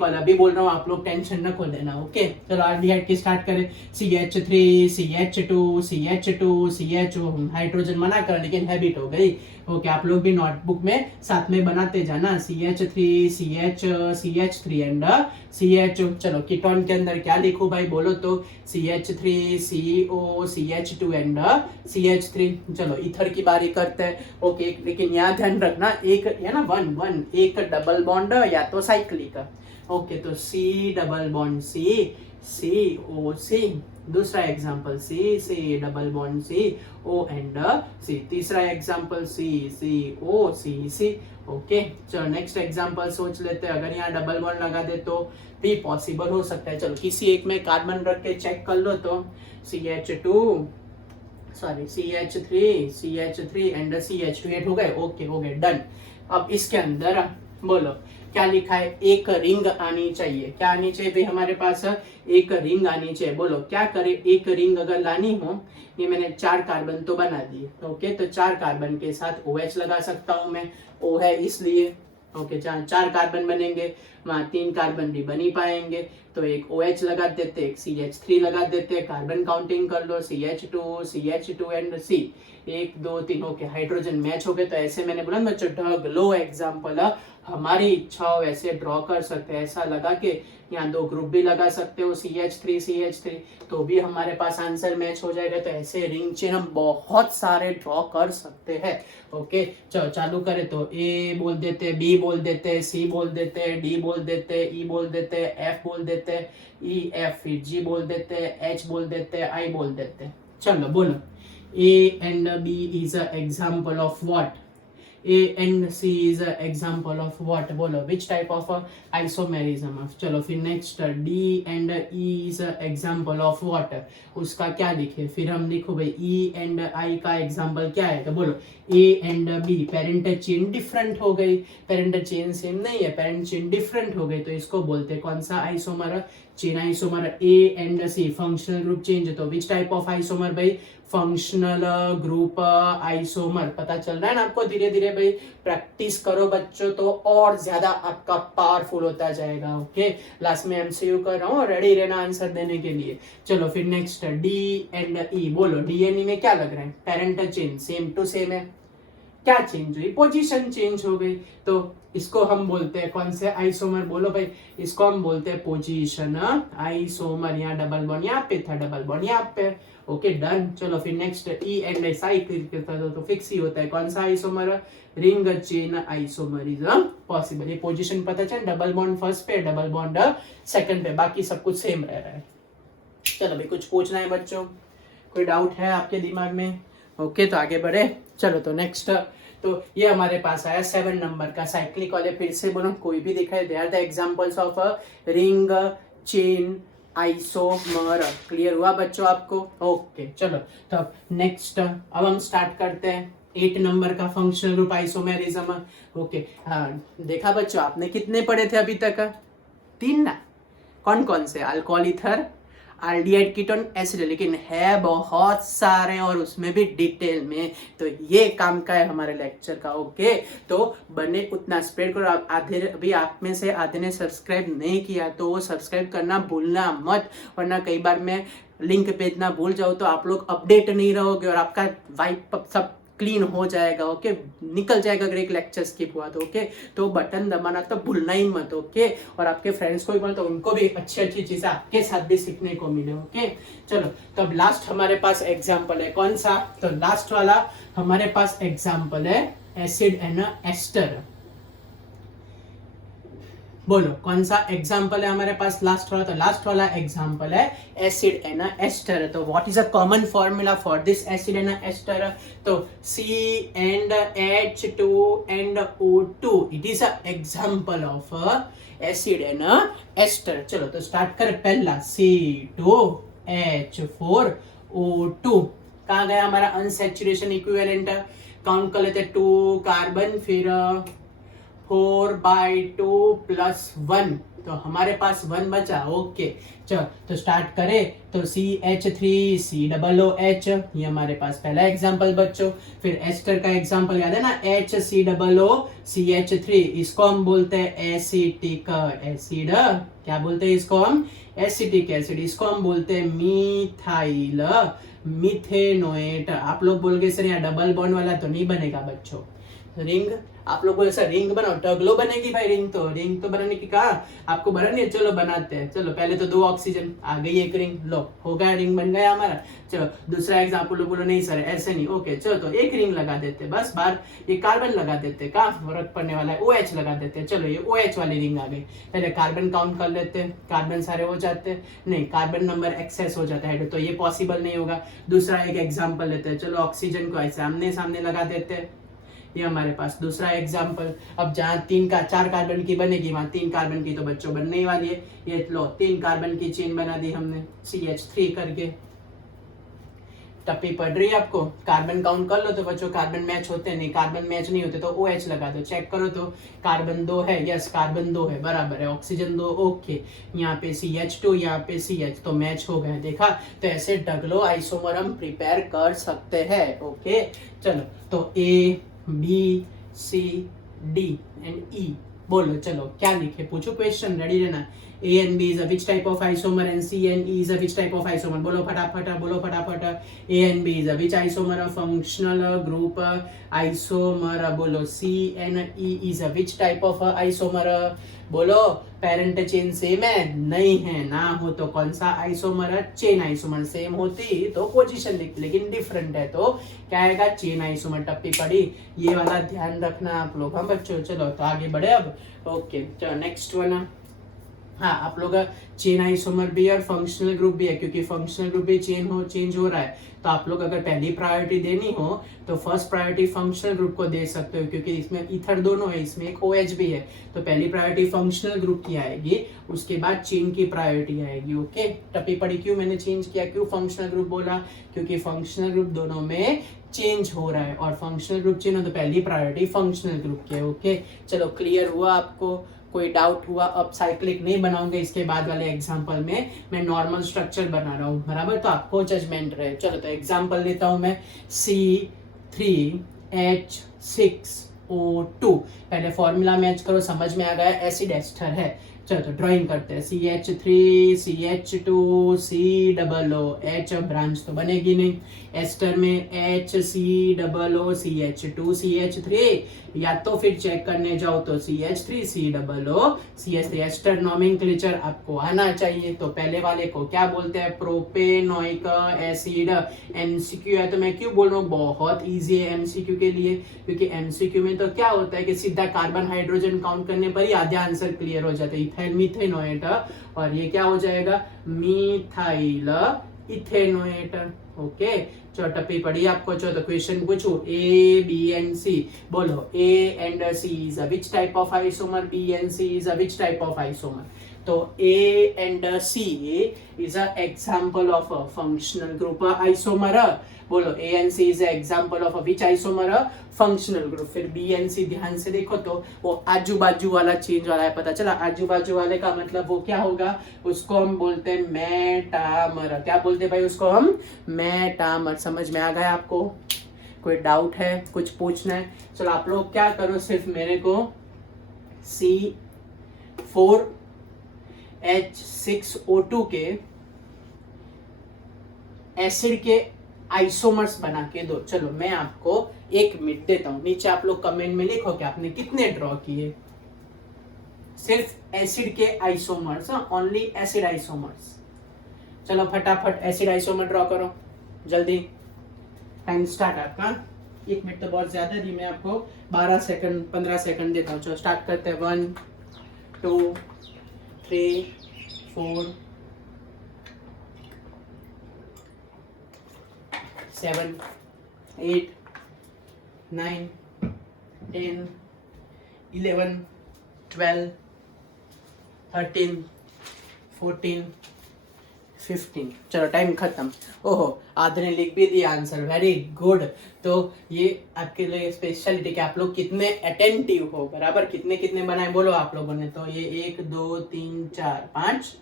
वाला भी बोल रहा हूँ, आप लोग टेंशन न खो लेना। ओके चलो आल्डिहाइड की स्टार्ट करें। CH3 CH2 CH2 CHO, hydrogen मना कर लेकिन हैबिट हो गई। ओके आप लोग भी नोटबुक में साथ में बनाते जाना, CH3 CH3 एंड CHO। चलो कीटोन के अंदर क्या लिखूं भाई, बोलो तो CH3 CO CH2 and CH3। चलो ईथर की बारी करते हैं। ओके लेकिन यहाँ ध्यान रखना, एक है ना 1 एक डबल बॉन्ड या तो साइक्लिक। ओके तो C डबल बॉन्ड COC। दूसरा example C double bond CO and C। तीसरा एग्जांपल C। ओके चलो नेक्स्ट एग्जांपल सोच लेते हैं। अगर यहाँ डबल बॉन्ड लगा दे तो भी पॉसिबल हो सकता है। चलो किसी एक में कार्बन रख के चेक कर लो तो CH3 एंड CH2 8 हो गए। ओके हो गए डन। अब इसके अंदर बोलो क्या लिखा है, एक रिंग आनी चाहिए। क्या आनी चाहिए भाई हमारे पास, एक रिंग आनी चाहिए। बोलो क्या करे, एक रिंग अगर लानी हो, ये मैंने 4 कार्बन तो बना दिए, ओके, तो 4 कार्बन के साथ OH लगा सकता हूं मैं, O है इसलिए, ओके, जहाँ 4 कार्बन बनेंगे वहां 3 कार्बन भी बन ही पाएंगे, तो एक OH लगा देते, एक CH3 लगा देते, कार्बन काउंटिंग कर लो, CH2 and C, 1 2 3, okay, hydrogen match हो गए। तो ऐसे मैंने बोला बच्चों ढग लो एग्जाम्पल, हमारी इच्छा हो वैसे ड्रॉ कर सकते हैं, ऐसा लगा के यहाँ 2 ग्रुप भी लगा सकते हो, CH3 तो भी हमारे पास आंसर मैच हो जाएगा। तो ऐसे रिंग चेन हम बहुत सारे ड्रॉ कर सकते हैं, ओके। चलो चालू करें, तो A बोल देते, B बोल देते, C बोल देते, D बोल देते, E बोल देते, F बोल देते, E F, फिर G बोल देते, H बोल देते, I बोल देते। चलो बोलो A and B is an example of what? A and C is an example of what? बोलो which type of isomerism? चलो फिर next D and E is an example of what? उसका क्या लिखे, फिर हम लिखो भाई E and I का एग्जाम्पल क्या है, तो बोलो A and B parent chain different हो गई, पेरेंट चेन सेम नहीं है, पेरेंट चेन डिफरेंट हो गई, तो इसको बोलते हैं कौन सा isomer, chain isomer. A and C functional group change, तो विच टाइप ऑफ आइसोमर भाई, फंक्शनल ग्रुप आइसोमर। पता चल रहा है ना आपको, धीरे धीरे भाई प्रैक्टिस करो बच्चों, तो और ज्यादा आपका पावरफुल होता जाएगा, ओके। लास्ट में MCQ कर रहा हूँ, रेडी रहना आंसर देने के लिए। चलो फिर नेक्स्ट D एंड E, बोलो D एंड E में क्या लग रहा है, parent chain same to same है, क्या चेंज हुई, पोजीशन चेंज हो गई, तो इसको हम बोलते हैं कौन से आइसोमर, बोलो भाई इसको हम बोलते हैं पोजीशन आइसोमर। यहाँ डबल बॉन्ड यहाँ पे था, डबल बॉन्ड यहाँ पे, ओके डन। चलो फिर नेक्स्ट E एंड S तो फिक्स ही होता है, कौन सा isomer, ring chain isomerism possible. ये पोजीशन पता चल, डबल बॉन्ड फर्स्ट पे, डबल बॉन्ड सेकंड पे, बाकी सब कुछ सेम रह रहा है। चलो भाई कुछ पूछना है बच्चों, कोई डाउट है आपके दिमाग में, ओके तो आगे बढ़े। चलो तो नेक्स्ट, तो ये हमारे पास आया 7 नंबर का साइक्लिक वाले, फिर से बोलो कोई भी दिखाई, they are the examples of ring chain isomer. Clear हुआ बच्चों आपको, ओके। चलो तो अब नेक्स्ट, अब हम स्टार्ट करते हैं 8 नंबर का फंक्शनल ग्रुप आइसोमेरिज्म, ओके। हाँ देखा बच्चों, आपने कितने पढ़े थे अभी तक, 3 ना, कौन कौन से, alcohol ether aldehyde ketone acid, लेकिन है बहुत सारे और उसमें भी डिटेल में, तो ये काम का है हमारे लेक्चर का, ओके। तो बने उतना स्प्रेड करो। आप आधे, अभी आप में से आधे ने सब्सक्राइब नहीं किया तो वो सब्सक्राइब करना भूलना मत, वरना कई बार मैं लिंक भेजना भूल जाऊँ तो आप लोग अपडेट नहीं रहोगे और आपका वाइप सब क्लीन हो जाएगा, ओके, निकल जाएगा अगर एक लेक्चर स्किप हुआ तो, ओके। तो बटन दबाना तो भूलना ही मत, ओके। और आपके फ्रेंड्स को भी बोलो तो उनको भी अच्छी अच्छी चीजें आपके साथ भी सीखने को मिले, ओके। चलो तो अब लास्ट हमारे पास एग्जाम्पल है कौन सा, तो लास्ट वाला हमारे पास एग्जाम्पल है एसिड एंड एस्टर। बोलो कौन सा एग्जाम्पल है हमारे पास लास्ट वाला, तो लास्ट वाला एग्जाम्पल है एसिड एंड एस्टर। तो what is a common formula for this acid and ester, तो CH2 and O2, it is a example of acid and ester. चलो तो स्टार्ट कर, पहला C2H4O2, कहाँ गया हमारा अनसैचुरेशन इक्विवेलेंट, काउंट कर लेते 2 कार्बन, फिर 4/2 + 1, तो हमारे पास 1 बचा, ओके। चलो तो स्टार्ट करें, तो CH3COOH, ये हमारे पास पहला एग्जांपल बच्चों। फिर एस्टर का एग्जांपल याद है ना, HCOOCH3, इसको हम बोलते हैं एसिटिक एसिड, क्या बोलते हैं इसको हम, एसिटिक एसिड, इसको हम बोलते हैं मिथाइल मिथेनोएट। आप लोग बोल गए सर यहाँ डबल बॉन्ड वाला तो नहीं बनेगा बच्चों, रिंग, आप लोग बोले सर रिंग बनाओ, टगलो बनेगी भाई, रिंग तो बनाने की कहा आपको, बनानी है, चलो बनाते हैं। चलो पहले तो 2 ऑक्सीजन आ गई, एक रिंग, लो हो गया, रिंग बन गया हमारा। चलो दूसरा एग्जाम्पल बोलो नहीं सर ऐसे नहीं, ओके चलो तो एक रिंग लगा देते, बस बार ये कार्बन लगा देते, कहा फर्क पड़ने वाला है, OH लगा देते, चलो ये OH वाली रिंग आ गई। पहले कार्बन काउंट कर लेते, कार्बन सारे हो जाते, नहीं कार्बन नंबर एक्सेस हो जाता है तो ये पॉसिबल नहीं होगा। दूसरा एक एग्जाम्पल लेते हैं, चलो ऑक्सीजन को ऐसे आमने सामने लगा देते, ये हमारे पास दूसरा एग्जाम्पल। अब जहाँ 4 कार्बन की बनेगी वहां 3 कार्बन की तो बच्चों बनने ही वाली है, ये लो 3 कार्बन की चेन बना दी हमने CH3 करके। टप्पी पड़ रही है आपको? कार्बन काउंट कर लो तो बच्चों कार्बन मैच होते नहीं, कार्बन मैच नहीं होते तो OH लगा दो, चेक करो तो कार्बन 2 है, यस कार्बन 2 है, बराबर है, ऑक्सीजन 2, ओके, यहाँ पे CH2, यहाँ पे CH, तो मैच हो गया, देखा? तो ऐसे डगलो आइसोमर हम प्रिपेयर कर सकते हैं, ओके। चलो तो A B C D and E बोलो, चलो क्या लिखे, पूछो क्वेश्चन, रेडी रहना। A and B is a which type of isomer and C and E is a which type of isomer? बोलो फटाफट, बोलो फटाफट। A and B is a which isomer of functional group isomer? बोलो C and E is a which type of isomer? बोलो parent chain same है? नहीं है, ना हो तो कौन सा आइसोमर है? Chain isomer. सेम होती तो पोजीशन लिखती, लेकिन डिफरेंट है तो क्या आएगा? Chain isomer. टप्पी पड़ी, ये वाला ध्यान रखना आप लोग, हाँ बच्चों। चलो तो आगे बढ़े अब, ओके। चलो नेक्स्ट वन, हाँ आप लोग चेन आइसोमर भी है और फंक्शनल ग्रुप भी है, क्योंकि फंक्शनल ग्रुप भी चेंज हो रहा है, तो आप लोग अगर पहली प्रायोरिटी देनी हो तो फर्स्ट प्रायोरिटी फंक्शनल ग्रुप को दे सकते हो, क्योंकि इसमें ईथर दोनों है, इसमें एक OH भी है, तो पहली प्रायोरिटी फंक्शनल ग्रुप की आएगी, उसके बाद चेन की प्रायोरिटी आएगी, ओके। टप्पी पड़ी, क्यों मैंने चेंज किया, क्यों फंक्शनल ग्रुप बोला? क्योंकि फंक्शनल ग्रुप दोनों में चेंज हो रहा है, और फंक्शनल ग्रुप चेंज हो तो पहली प्रायोरिटी फंक्शनल ग्रुप की है, ओके। चलो क्लियर हुआ आपको? कोई डाउट हुआ? अब साइक्लिक नहीं बनाऊंगे, इसके बाद वाले एग्जांपल में मैं नॉर्मल स्ट्रक्चर बना रहा हूँ, बराबर, तो आपको जजमेंट रहे। चलो तो एग्जांपल लेता हूँ मैं, C3H6O2, पहले फॉर्मूला मैच करो, समझ में आ गया, एसिड एस्टर है। चलो तो ड्राइंग करते हैं, CH3 CH2 COOH, ब्रांच तो बनेगी नहीं, एस्टर में HCOO CH2 CH3, या तो फिर चेक करने जाओ तो CH3 COO CH3, ester nomenclature आपको आना चाहिए। तो पहले वाले को क्या बोलते हैं? Propanoic acid. MCQ है तो मैं क्यों बोल रहा हूँ, बहुत इजी है MCQ के लिए, क्योंकि MCQ में तो क्या होता है कि सीधा कार्बन हाइड्रोजन काउंट करने पर ही आधा आंसर क्लियर हो जाता है, इथाइल मिथेनोएट, और ये क्या हो जाएगा? Methyl ethanoate, okay. चलो टप्पी पड़ी आपको, चलो क्वेश्चन पूछू, A B and C, बोलो A and C is a which type of isomer? B and C is a which type of isomer? तो A and C is a example of a functional group isomer, बोलो A and C is a example of a which isomer? Functional group. फिर B and C ध्यान से देखो तो वो आजू बाजू वाला चेंज वाला है, पता चला? आजू बाजू वाले का मतलब वो क्या होगा? उसको हम बोलते हैं मेटामर। क्या बोलते हैं भाई उसको हम? मेटामर। समझ में आ गया आपको? कोई डाउट है, कुछ पूछना है? चलो आप लोग क्या करो, सिर्फ मेरे को C4H6O2 के एसिड के आइसोमर्स बना के दो। चलो मैं आपको 1 मिनट देता हूं, नीचे आप लोग कमेंट में लिखो कि आपने कितने ड्रॉ किए, सिर्फ एसिड के आइसोमर्स, ओनली एसिड आइसोमर्स। चलो फटाफट एसिड आइसोमर ड्रॉ करो जल्दी, टाइम स्टार्ट आपका। 1 मिनट तो बहुत ज्यादा दी, मैं आपको 12 सेकंड 15 सेकंड देता हूँ। चलो स्टार्ट करते हैं, 1 2 3 4 7 8 9 10 11 12 13 14 15। चलो टाइम खत्म। ओहो, आधे ने लिख भी दिया आंसर, वेरी गुड। तो ये आपके लिए स्पेशलिटी कि आप लोग कितने अटेंटिव हो, बराबर। कितने कितने बनाए बोलो आप लोगों ने? तो ये 1 2 3 4 5,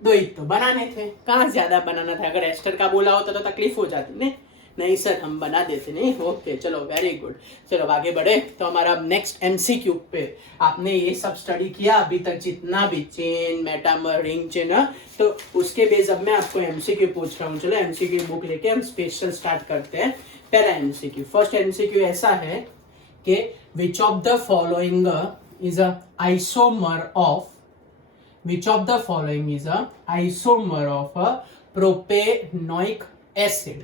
2 ही तो बनाने थे, कहाँ ज्यादा बनाना था। अगर एस्टर का बोला होता तो तकलीफ हो जाती, नहीं सर हम बना देते नहीं। ओके चलो वेरी गुड। चलो आगे बढ़े तो हमारा नेक्स्ट MCQ पे, आपने ये सब स्टडी किया अभी तक जितना भी चेन मेटामर रिंग चेन, तो उसके बेस अब मैं आपको MCQ पूछ रहा हूँ। चलो MCQ बुक लेके हम स्पेशल स्टार्ट करते हैं। पहला MCQ, फर्स्ट MCQ ऐसा है कि which of the following is a isomer of, which of the following is a isomer of a propanoic acid?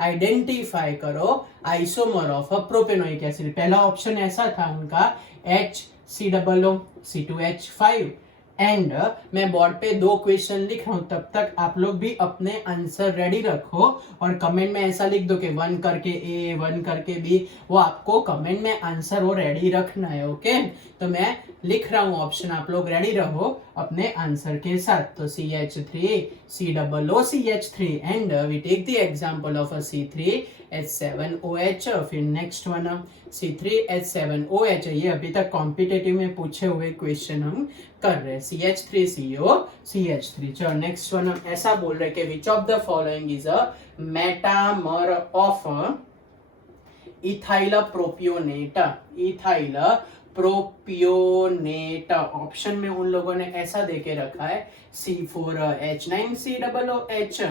Identify करो isomer of a propanoic acid. पहला ऑप्शन ऐसा था उनका HCOO C2H5, एंड मैं board पे 2 क्वेश्चन लिख रहा हूं, तब तक आप लोग भी अपने आंसर रेडी रखो और कमेंट में ऐसा लिख दो कि 1 करके A 1 करके B, वो आपको कमेंट में आंसर वो रेडी रखना है, ओके। तो मैं लिख रहा हूँ ऑप्शन, आप लोग रेडी रहो अपने आंसर के साथ। तो CH3 COOCH3 and we take the example of a C3H7OH। फिर नेक्स्ट वन C3H7OH, ये अभी तक कॉम्पिटेटिव में पूछे हुए क्वेश्चन हम कर रहे हैं। CH3COCH3। चलो नेक्स्ट वन हम ऐसा बोल रहे कि which of the following is a metamer of ethyl propionate. Ethyl propionate option में उन लोगों ने ऐसा देके रखा है C4H9COOH।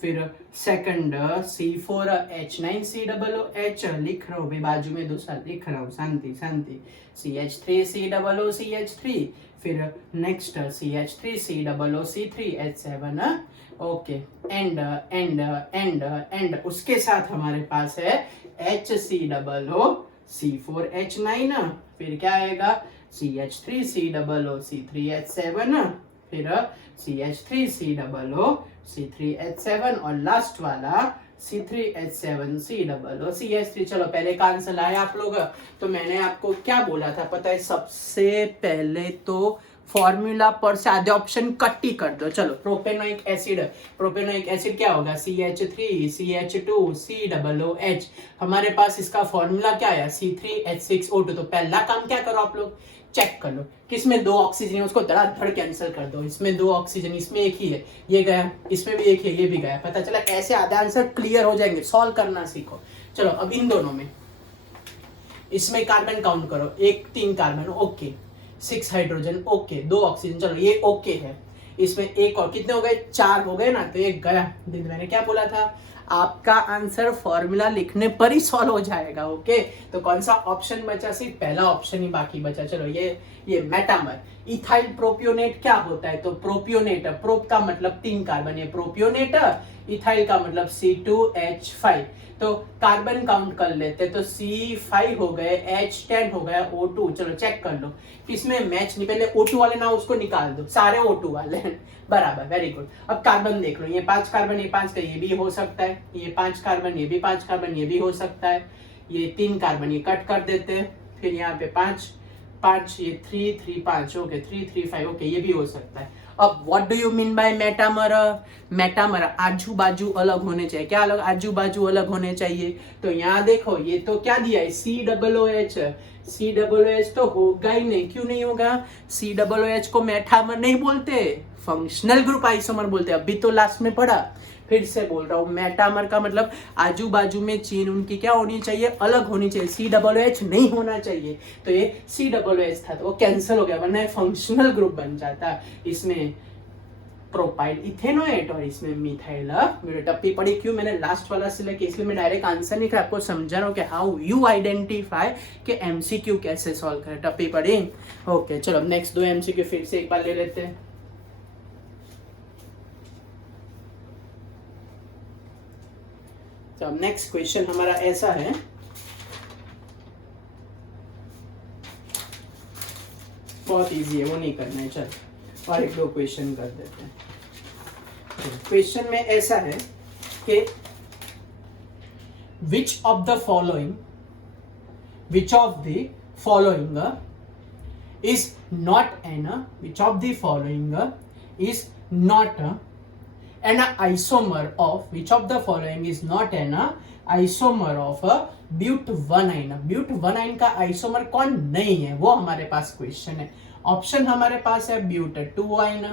फिर सेकंड C4H9COOH लिख रहा हूँ भी, बाजू में दूसरा लिख रहा हूँ, शांति शांति। CH3COOCH3। फिर नेक्स्ट CH3COOC3H7। ओके एंड उसके साथ हमारे पास है HCOOC4H9। फिर क्या आएगा CH3COOC3H7। फिर CH3COOC3H7 और लास्ट वाला C3H7COOCH3। चलो पहले का आंसर लाए आप लोग। तो मैंने आपको क्या बोला था पता है, सबसे पहले तो फॉर्मूला पर से आधे ऑप्शन कट ही कर दो। चलो प्रोपेनोइक एसिड क्या होगा CH3CH2COOH। हमारे पास इसका फॉर्मूला क्या आया C3H6O2। तो पहला काम क्या करो आप लोग, चेक कर लो किसमें दो ऑक्सीजन है, उसको धड़ाधड़ कैंसिल कर दो। इसमें दो ऑक्सीजन, इसमें एक ही है, ये गया, इसमें भी एक है, ये भी गया। पता चला ऐसे आधा आंसर क्लियर हो जाएंगे। सॉल्व करना सीखो। चलो अब इन दोनों में, इसमें कार्बन काउंट करो, 1 3 carbon okay, 6 hydrogen okay, 2 oxygen, चलो ये ओके है। इसमें एक और, कितने हो गए 4 हो गए ना, तो एक गया। मैंने क्या बोला था, आपका आंसर फॉर्मूला लिखने पर ही सॉल्व हो जाएगा। ओके तो कौन सा ऑप्शन बचा, सिर्फ पहला ऑप्शन ही बाकी बचा। चलो ये मेटामर। इथाइल प्रोपियोनेट क्या होता है, तो प्रोपियोनेट, प्रोप का मतलब 3 कार्बन, ये प्रोपियोनेट, इथाइल का मतलब C2H5। तो कार्बन काउंट कर लेते, तो C5 हो गए, H10 हो गया, O2। चलो चेक कर लो किसमें मैच नहीं, पहले O2 वाले ना उसको निकाल दो, सारे O2 वाले बराबर, वेरी गुड। अब कार्बन देख लो, ये 5 कार्बन, ये 5 का, ये भी हो सकता है, ये 5 कार्बन, ये भी 5 कार्बन, ये भी हो सकता है, ये 3 कार्बन, ये कट कर देते हैं। फिर यहाँ पे 5 5, ये 3 3 5 ओके, 3 3 5 ओके, ये भी हो सकता है। अब what do you mean by metamer, metamer आजू बाजू अलग होने चाहिए। क्या अलग, आजू बाजू अलग होने चाहिए। तो यहाँ देखो ये तो क्या दिया है COOH, COOH तो होगा ही नहीं, क्यों नहीं होगा, COOH को मेटामर नहीं बोलते, फंक्शनल ग्रुप आइसोमर बोलते हैं। अभी तो लास्ट में पढ़ा, फिर से बोल रहा हूँ, मेटामर का मतलब आजू बाजू में चेन उनकी क्या होनी चाहिए, अलग होनी चाहिए, COOH नहीं होना चाहिए। तो ये COOH था तो वो कैंसिल हो गया, वरना फंक्शनल ग्रुप बन जाता। इसमें प्रोपाइल इथेनोएट और इसमें मिथाइल। मेरे टप्पी पड़ी क्यों, मैंने लास्ट वाला सिलेक्ट किया, इसलिए मैं डायरेक्ट आंसर नहीं कर, आपको समझा रहा हूँ कि हाउ यू आइडेंटिफाई कि MCQ कैसे सॉल्व करें। टप्पी पड़ी ओके। चलो नेक्स्ट 2 MCQ फिर से एक बार ले लेते हैं। तो अब नेक्स्ट क्वेश्चन हमारा ऐसा है, बहुत इजी है, वो नहीं करना है। चल और 1-2 क्वेश्चन कर देते हैं। क्वेश्चन में ऐसा है कि which of the following is not an which of the following is not an isomer of which of the following is not an isomer of but1ine but1ine का आइसोमर कौन नहीं है, वो हमारे पास क्वेश्चन है। ऑप्शन हमारे पास है but2ine,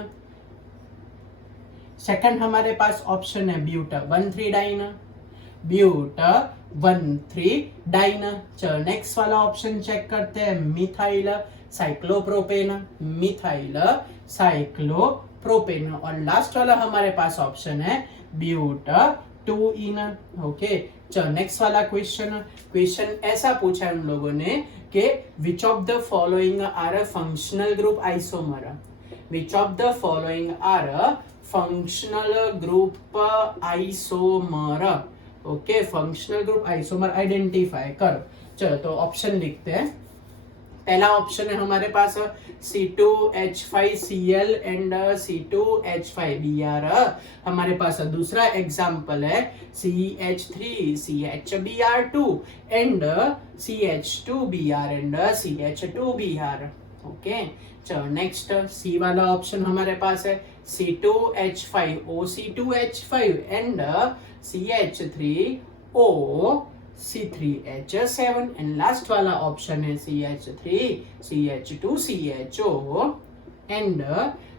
सेकंड हमारे पास ऑप्शन है but1,3-डाइन, but1,3-डाइन। चलो नेक्स्ट वाला ऑप्शन चेक करते हैं, मिथाइल साइक्लोप्रोपेन, मिथाइल साइक्लोप्रोपेन। और लास्ट वाला हमारे पास ऑप्शन है but2ine। ओके चलो नेक्स्ट वाला क्वेश्चन ऐसा पूछा है उन लोगों ने कि which of the following are a functional group isomer, which of the following are a functional group isomer. Okay functional group isomer identify करो। चलो तो ऑप्शन लिखते हैं। पहला ऑप्शन है हमारे पास C2H5Cl एंड C2H5Br। हमारे पास दूसरा एग्जाम्पल है CH3CHBr2 and CH2Br and CH2Br। Okay चलो नेक्स्ट सी वाला ऑप्शन हमारे पास है C2H5O C2H5 and CH3O C3H7 and last वाला ऑप्शन है CH3 CH2 CHO and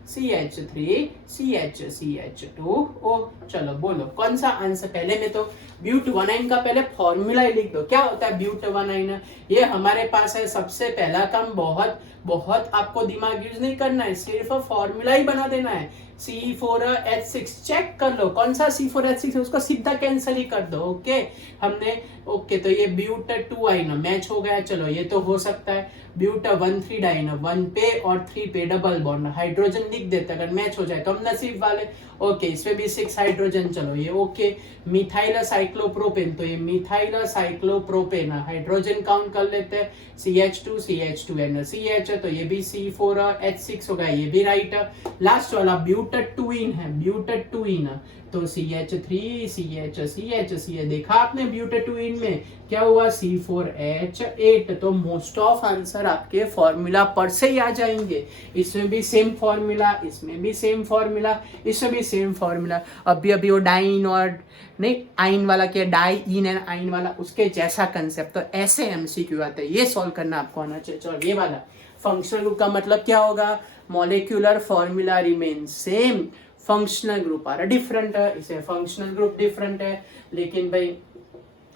CH2O। चलो बोलो कौन सा आंसर। पहले में तो ब्यूट 1 का पहले फॉर्मूला ही लिख दो। क्या होता है ब्यूट 1? ये हमारे पास है सबसे पहला काम। बहुत बहुत आपको दिमाग यूज नहीं करना है, सिर्फ फॉर्मूला ही बना देना है। C4H6 चेक कर लो कौन सा C4H6 है, उसको सीधा कैंसिल ही कर दो। ओके हमने ओके तो ये ब्यूट 2 आई ना मैच हो गया। चलो ये तो हो सकता है। ब्यूट 1,3 डाइन 1 पे और 3 पे डबल बॉन्ड हाइड्रोजन लिख देते, अगर मैच हो जाए तो हम नसीब वाले। ओके इसमें भी 6 हाइड्रोजन। चलो ये ओके। मिथाइल साइक्लोप्रोपेन, तो ये मिथाइल साइक्लोप्रोपेन हाइड्रोजन काउंट कर लेते हैं। CH2 CH2 एंड CH, तो ये भी C4H6 होगा, ये भी राइट। लास्ट वाला ब्यूटेटुइन है, ब्यूटेटुइन, तो CH3 CH देखा आपने ब्यूटेटुइन में क्या हुआ C4H8। तो मोस्ट ऑफ आंसर आपके फॉर्मूला पर से ही आ जाएंगे। इसमें भी सेम फॉर्मूला, इसमें भी सेम फॉर्मूला, इसमें भी सेम फॉर्मूला। अभी वो डाइन और नहीं आइन वाला क्या, डाई इन एंड आइन वाला उसके जैसा कंसेप्ट। तो ऐसे MCQ आते हैं, ये सॉल्व करना आपको आना चाहिए। चलो ये वाला फंक्शनल ग्रुप का मतलब क्या होगा, molecular formula remain same, functional group आ रहा डिफरेंट है। इसे फंक्शनल ग्रुप डिफरेंट है लेकिन भाई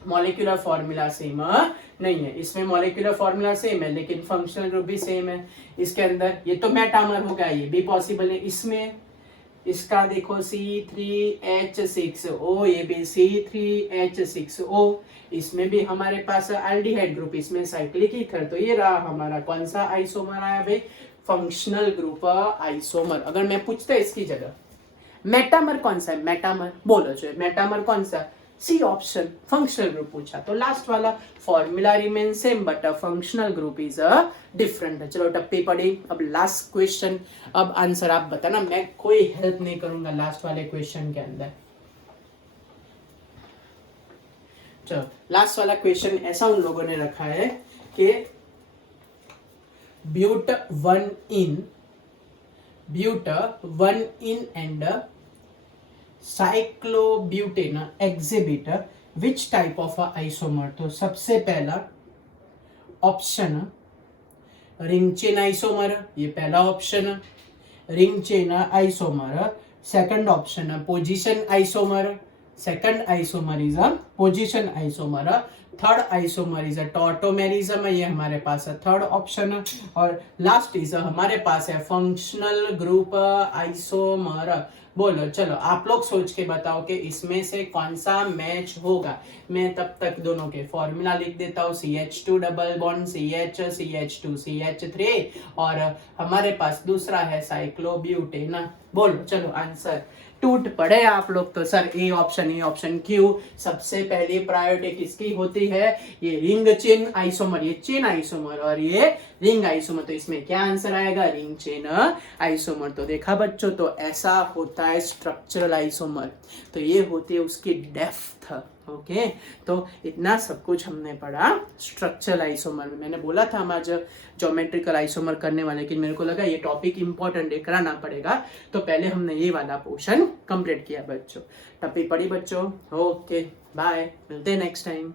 मॉलिक्यूलर फॉर्मूला सेम नहीं है। इसमें मॉलिक्यूलर फॉर्मूला सेम है लेकिन फंक्शनल ग्रुप भी सेम है। इसके अंदर ये तो मेटामर होगा, ये भी पॉसिबल है। इसमें इसका देखो C3H6O, ये भी C3H6O। इसमें भी हमारे पास एल्डिहाइड ग्रुप, इसमें साइक्लिक ईथर। तो ये रहा हमारा कौन सा आइसोमर आया भाई, फंक्शनल ग्रुप आइसोमर। अगर मैं पूछता इसकी जगह मेटामर कौन सा है, मेटामर बोलो जो मेटामर कौन सा, सी ऑप्शन फंक्शनल ग्रुप पूछा। तो लास्ट वाला formula remain same but functional group is different. चलो टप्पी पड़ी। अब लास्ट क्वेश्चन, अब आंसर आप बताना, मैं कोई हेल्प नहीं करूंगा लास्ट वाले क्वेश्चन के अंदर। चलो लास्ट वाला क्वेश्चन ऐसा उन लोगों ने रखा है कि ब्यूट 1 in and cyclobutane exhibit which type of isomer। तो सबसे पहला ऑप्शन रिंग चेन आइसोमर, ये पहला option ring chain isomer. Second option position isomer, second isomer is a position isomer. Third isomer is a tautomerism, ये हमारे पास है third option. और last is हमारे पास है फंक्शनल ग्रुप आइसोमर। बोलो चलो आप लोग सोच के बताओ कि इसमें से कौन सा मैच होगा। मैं तब तक दोनों के फॉर्मूला लिख देता हूँ। CH2 double bond CH CH2 CH3 और हमारे पास दूसरा है साइक्लोब्यूटेन। बोलो चलो आंसर टूट पड़े आप लोग तो। सर ए ऑप्शन क्यों, सबसे पहली प्रायोरिटी किसकी होती है, ये रिंग चेन आइसोमर, ये चेन आइसोमर और ये रिंग आइसोमर। तो इसमें क्या आंसर आएगा, रिंग चेन आइसोमर। तो देखा बच्चों, तो ऐसा होता है स्ट्रक्चरल आइसोमर, तो ये होती है उसकी डेप्थ। ओके तो इतना सब कुछ हमने पढ़ा स्ट्रक्चरल आइसोमर में। मैंने बोला था हम आज ज्योमेट्रिकल आइसोमर करने वाले, लेकिन मेरे को लगा ये टॉपिक इंपॉर्टेंट है, कराना पड़ेगा, तो पहले हमने ये वाला पोर्शन कंप्लीट किया बच्चों। टॉपिक पढ़ी बच्चों। ओके बाय, मिलते हैं नेक्स्ट टाइम।